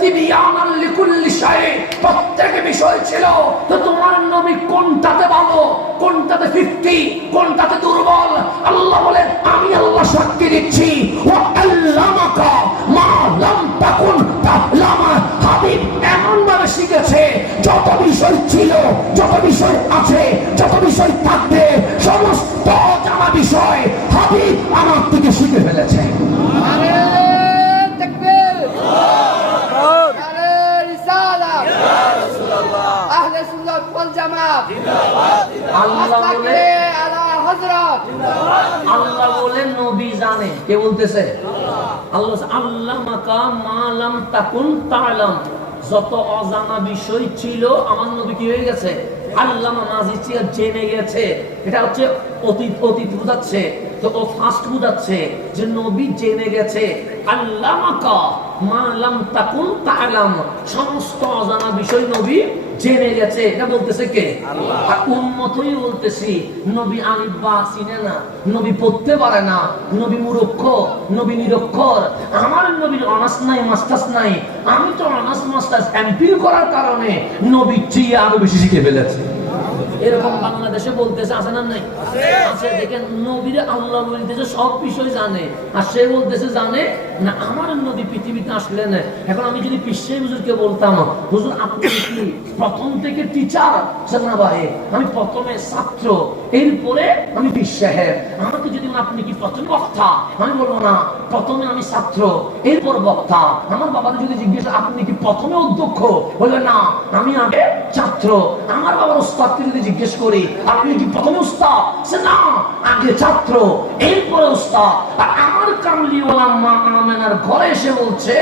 তিবিয়ানাল লিকুল্লি শাই, প্রত্যেক বিষয় ছিল। তো তোমার নবী কোনটাতে ভালো, কোনটাতে 50, কোনটাতে দুর্বল? আল্লাহ বলে আমি আল্লাহ সাক্ষী দিচ্ছি, ওয়া আল্লামাকা মা লাম তাকুন তা'লামা। হাবিব এমন ভাবে শিখেছে, যত বিষয় ছিল, যত বিষয় আছে, যত বিষয় থাকবে, সমস্ত জানা বিষয় হাবিব আমার থেকে শিখে ফেলেছে। আল্লাহ বলে নবী জানে। কে বলতেছে? আল্লাহ। আল্লামাকা মা লাম তাকুন তা'লাম, যত অজানা বিষয় ছিল আমার নবী কি হয়ে গেছে? আল্লামা, মাজি ছিল, জেনে গেছে। এটা হচ্ছে অতীত, অতীত বুঝাচ্ছে। তো ও ফাস্ট বুঝাচ্ছে যে নবী জেনে গেছে। আল্লামাকা মা লাম তাকুন তা'লাম, সমস্ত অজানা বিষয় নবী জেনে গেছে। এটা বলতেছে কে? আল্লাহ। আর উম্মতই বলতেছি নবী আলিফ বা চিনে না, নবী পড়তে পারে না, নবী মূর্খ, নবী নিরক্ষর। আমার নবীর অনার্স নাই, মাস্টার্স নাই। আমি তো অনার্স মাস্টার্স এমফিল করার কারণে নবীর চেয়ে আরো বেশি শিখে ফেলেছি। এরকম বাংলাদেশে বলতেছে, আছে না? নাই আছে। দেখেন নবীরে আল্লাহ বলতেছে সব বিষয় জানে, আর সে বলতেছে জানে না। আমার নবী পৃথিবীতে আসলেন। এখন আমি যদি পিসেই হুজুরকে বলতাম, হুজুর আপনি কি প্রথম থেকে টিচার? না ভাই, আমি প্রথমে ছাত্র, এরপরে আমি পীর সাহেব। আমাকে যদি আপনি কি প্রথম বক্তা, আমি বলবো না, প্রথমে আমি ছাত্র এরপর বক্তা। আমার বাবার যদি জিজ্ঞেস আপনি কি প্রথমে অধ্যক্ষ, বলবে না আমি আগে ছাত্র। আমার বাবার উস্তাদকে যদি জিজ্ঞেস করি আপনি কি প্রথমে উস্তাদ, সে না আগে ছাত্র এরপরে উস্তাদ। আর আমার কামলিওয়ালা মা আমেনার ঘরে এসে বলছে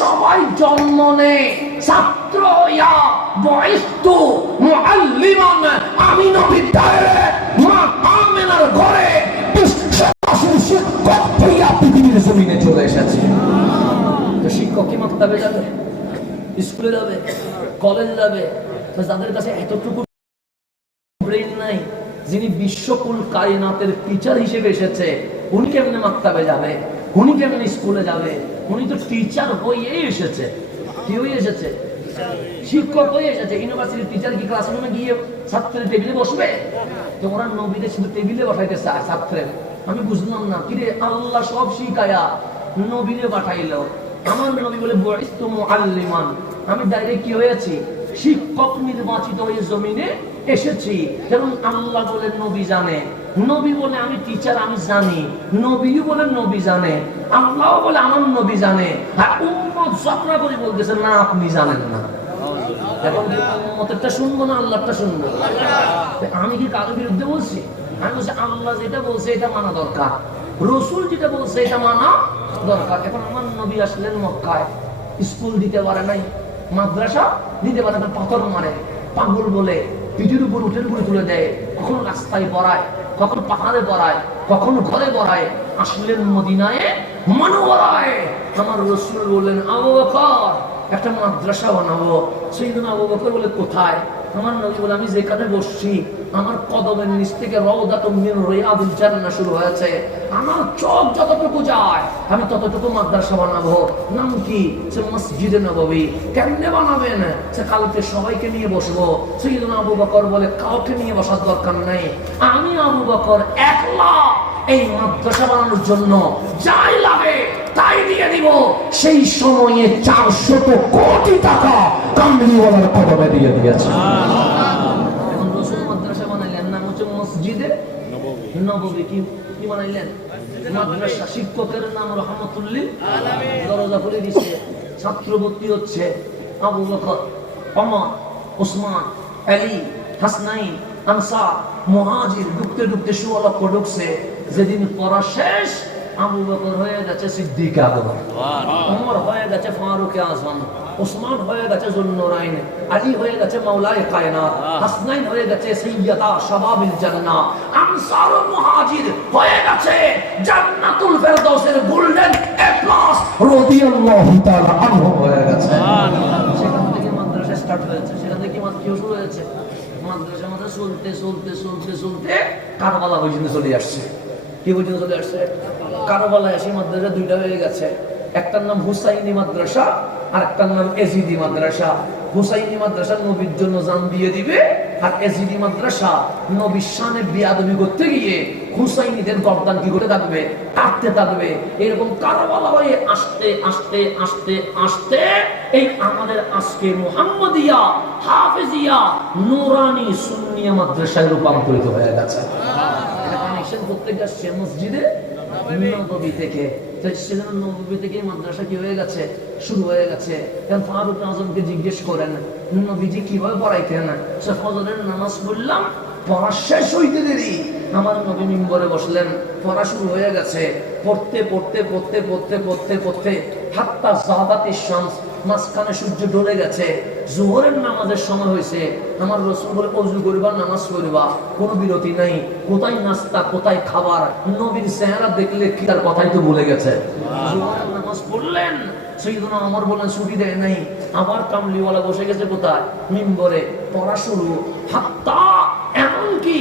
সবাই জন্ম নেয় ছাত্র, ইয়া বয়স্তু মুআল্লিমান। আমি নবী ডাইরেক্ট মা আমেনার ঘরে শিক্ষক হইয়া পৃথিবীর জমিনে চলে এসেছে। তো শিক্ষক কি মাক্তাবে যাবে, স্কুলে যাবে, কলেজে যাবে? তো যাদের কাছে এতটুকু ব্রেন নাই, যিনি বিশ্বকুল কায়নাতের টিচার হিসেবে এসেছে, উনি কেমনে মাক্তাবে যাবে, উনি কেমনে স্কুলে যাবে? উনি তো টিচার হয়েই এসেছে। কি হয়ে এসেছে? শিক্ষক হয়ে এসেছে। ইউনিভার্সিটির টিচার কি ক্লাসরুমে গিয়ে ছাত্রের টেবিলে বসবে? তো ওরা নবীদের শুধু টেবিলে বসাইতে চায় ছাত্রের। আমি বুঝলাম না, কিরে আল্লাহ সব শিখায়া নবীরে পাঠাইলো। আমার নবী বলে বুইস্তু মুআল্লিমান, আমি ডাইরেক্ট কি হয়েছি? শিক্ষক নির্বাচিত হয়ে জমিনে এসেছি। কারণ আল্লাহ বলে নবী জানে, নবী বলে আমি টিচার, আমি জানি। নবীও বলে নবী জানে, আল্লাহ বলে আমার নবী জানে। আর উম্মত ঝগড়া করে বলতেছে না আপনি জানেন না। এখন কি উম্মতেরটা শুনবো না আল্লাহটা শুনবো? আমি কি কারোর বিরুদ্ধে বলছি? আমি বলছি আল্লাহ যেটা বলছে এটা মানা দরকার, রসুল যেটা বলছে এটা মানা দরকার। এখন আমার নবী আসলেন মক্কায়, স্কুল দিতে পারে নাই, মাদ্রাসা দিতে পারে না, পাথর মারে, পাগল বলে পিঠের উপর উঠের উপরে তুলে দেয়, কখনো রাস্তায় পড়ায়, কখনো পাহাড়ে পড়ায়, কখনো ঘরে পড়ায়। আসলেন মদিনায় মানবরায়। আমার রসুল বললেন আবু বকর একটা মাদ্রাসা বানাবো। সাইয়েদনা আবু বকর বলে কোথায়? আমার নবী বলে আমি যেখানে বসছি আমার কদমের নিচ থেকে রাউদাতুম মিন রিয়াদিল জান্নাহ শুরু হয়েছে। আমার চোখ যতটুকু যায় আমি ততটুকু মাদ্রাসা বানাবো। নাম কি? সে মসজিদে নববী। কেমনে বানাবেন? সে কালকে সবাইকে নিয়ে বসবো। সাইয়েদনা আবু বকর বলে কাউকে নিয়ে বসার দরকার নেই, আমি আবু বকর একলা এই মাদ্রাসা বানানোর জন্য যাই লাগে তাই দিয়ে দিব। সেই সময়ে 400 কোটি টাকা কামলিওয়ালার কদমে দিয়ে দিয়েছে। এখন রসুল মাদ্রাসা বানাইলেন, নাম হচ্ছে মসজিদে নববী। কি বানাইলেন? মাদ্রাসা। শিক্ষকের নাম রহমতুল্লিল আলামিন। দরজা খুলে দিচ্ছে, ছাত্র ভর্তি হচ্ছে। আবু বকর, ওমর, ওসমান, আলী, হাসনাইন, আনসার, মুহাজির ঢুকতে ঢুকতে 16 লক্ষ ঢুকছে। যেদিন পড়া শেষ আবু বকর হয়ে গেছে সিদ্দিক আকবর, ওমর হয়ে গেছে ফারুক আজম, ওসমান হয়ে গেছে যুন্নুরাইন, আলী হয়ে গেছে মাওলায়ে কায়নাত, হাসনাইন হয়ে গেছে সাইয়্যিদা শাবাবিল জান্নাহ, আনসার ও মুহাজির হয়ে গেছে জান্নাতুল ফেরদাউসের গোল্ডেন এ প্লাস রাদিয়াল্লাহু তাআলা আনহু হয়ে গেছে। সেখান থেকে মাদ্রাসা স্টার্ট হয়েছে, সেখান থেকে মাদ্রাসা শুরু হয়েছে। মাদ্রাসা চলতে চলতে চলতে চলতে কারবালা পর্যন্ত চলে আসছে। কি পর্যন্ত চলে আসছে? কারবালায় এসে মাদ্রাসা 2টা হয়ে গেছে। একটার নাম হুসাইনি মাদ্রাসা আর একটার নাম এজিদি মাদ্রাসা। হুসাইনি মাদ্রাসা নবীর জন্য জান দিয়ে দিবে, আর এজিদি মাদ্রাসা নবীর শানে বেয়াদবি করতে গিয়ে হুসাইনিদের গর্দান কি করতে থাকবে, কাটতে থাকবে। এরকম কারবালা হয়ে আসতে আসতে আসতে আসতে এই আমাদের আজকে মুহাম্মদিয়া, হাফেজিয়া, নুরানি, সুন্নিয়া মাদ্রাসায় রূপান্তরিত হয়ে গেছে। এটা কানেকশন করতে গেছে মসজিদে নববী থেকে। সেজন্য নববী থেকে মাদ্রাসা কি হয়ে গেছে, শুরু হয়ে গেছে। এখন ফারুক আজমকে জিজ্ঞেস করেন নবীজি কিভাবে পড়াইতেন। সে ফজরের নামাজ পড়লাম, পড়া শেষ হইতে দেরি আমার নবী মিম্বরে বসলেন, পড়া শুরু হয়ে গেছে। পড়তে পড়তে পড়তে পড়তে পড়তে পড়তে হাত্তা যাবাতিশ শামস, মাঝখানে সূর্য ডলে গেছে, জোহরের নামাজের সময় হয়েছে। আমার রাসূল বলে ওযু করবা, নামাজ পড়বা, কোনো বিরতি নাই। কোথায় নাস্তা, কোথায় খাবার, নবীর চেহারা দেখলে কি তার কথাই তো ভুলে গেছে। জোহরের নামাজ পড়লেন, সাইয়েদনা ওমর বলেন ছুটি দেয় নাই। আবার কামলিওয়ালা বসে গেছে কোথায়, মিম্বরে, পড়া শুরু। হাত্তা এমনকি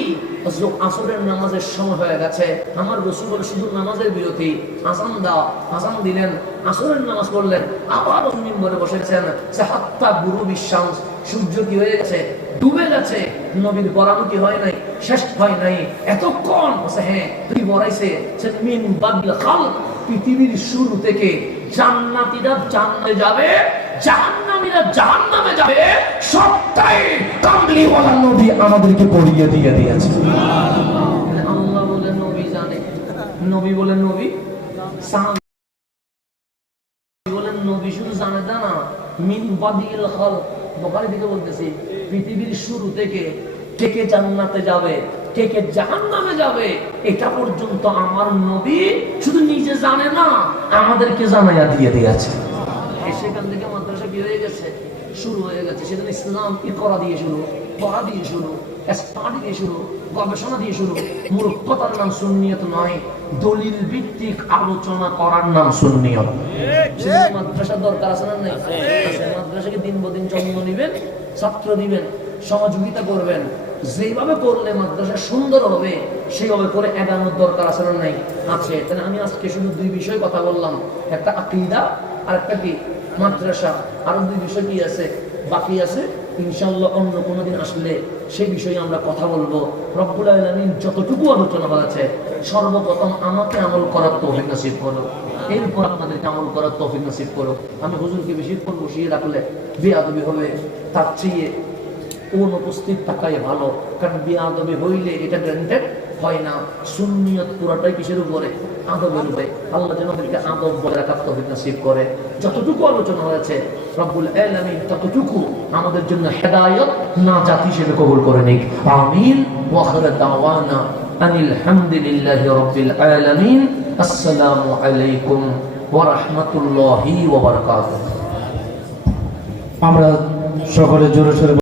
আসরের নামাজের সময় হয়ে গেছে, আমার রাসূল বলে শুধু নামাজের বিরতি, আযান দাও। আযান দিলেন, আসরের নামাজ পড়লেন, আবার মিম্বরে বসে গেছেন। সে হাত্তা গুরুবিশ শামস, সূর্য কি হয়ে গেছে, ডুবে গেছে। নবীর পড়ানো কি হয় নাই, শেষ হয় নাই। এতক্ষণ বসে, হ্যাঁ তুই পড়াইছে। সে মিন বাদিল খালক, পৃথিবীর শুরু থেকে জান্নাতীরা জান্নাতে যাবে, জাহান্নামীরা জাহান্নামে যাবে, সবটাই কামলিওয়ালা নবী আমাদেরকে পড়িয়ে দিয়ে দিয়েছে। আল্লাহ বলে নবী জানে, নবী বলে নবী বলেন নবী শুধু জানে তা না, মিন বাদিল খালক, বুখারী থেকে বলতেছি, পৃথিবীর শুরু থেকে কে কে জান্নাতে যাবে, কে কে জাহান্নামে যাবে, এটা পর্যন্ত আমার নবী শুধু নিজে জানে না, আমাদেরকে জানাইয়া দিয়ে দিয়েছে। সেখান থেকে মাদ্রাসা কি হয়ে গেছে, শুরু হয়ে গেছে। সেখানে ইসলাম করা দিয়ে শুরু, পড়া দিয়ে শুরু, স্টাডি দিয়ে শুরু, গবেষণা দিয়ে শুরু। মূর্খতার নাম সুন্নিয়ত নয়, দলিল ভিত্তিক আলোচনা করার নাম সুন্নিয়ত। মাদ্রাসার দরকার আছে না নাই? মাদ্রাসাকে দিন বদিন জন্ম নিবেন, ছাত্র দিবেন, সহযোগিতা করবেন। যেভাবে করলে মাদ্রাসা সুন্দর হবে সেইভাবে করে এগানোর দরকার আছে না নাই? আছে। তাহলে আমি আজকে শুধু দুই বিষয়ে কথা বললাম, একটা আকীদা আর একটা কি মাদ্রাসা। আরো দুই বিষয় কি আছে, বাকি আছে। ইনশাআল্লাহ অন্য কোনোদিন আসলে সেই বিষয়ে আমরা কথা বলবো। রব্বুল আলামিন যতটুকু আলোচনা হয়েছে, সর্বপ্রথম আমাকে আমল করার তৌফিক নসিব করো, এরপর আপনাদেরকে আমল করার তৌফিক নসিব করো। আমি হুজুরকে বেশিক্ষণ বসিয়ে রাখলে বেয়াদবি হবে, তার চেয়ে অনুপস্থিত থাকাই ভালো। কারণ বেয়াদবি হইলে এটা গ্যারান্টেড হয় না। সুন্নিয়ত পুরাটাই কিসের উপরে, আদবের উপরে। আল্লাহ যেন আমাদেরকে আদব বলে রাখার তৌফিক নসিব করে। যতটুকু আলোচনা হয়েছে রব্বুল আলামিন ততটুকু আমাদের জন্য হেদায়েত, নাজাত হিসেবে কবুল করে নিক। আমিন। ওয়া আখিরু দাওয়ানা আনিল হামদুলিল্লাহি রাব্বিল আলামিন। আসসালামু আলাইকুম ওয়া রাহমাতুল্লাহি ওয়া বারাকাতুহু। আমরা সকলে জোরে সোরে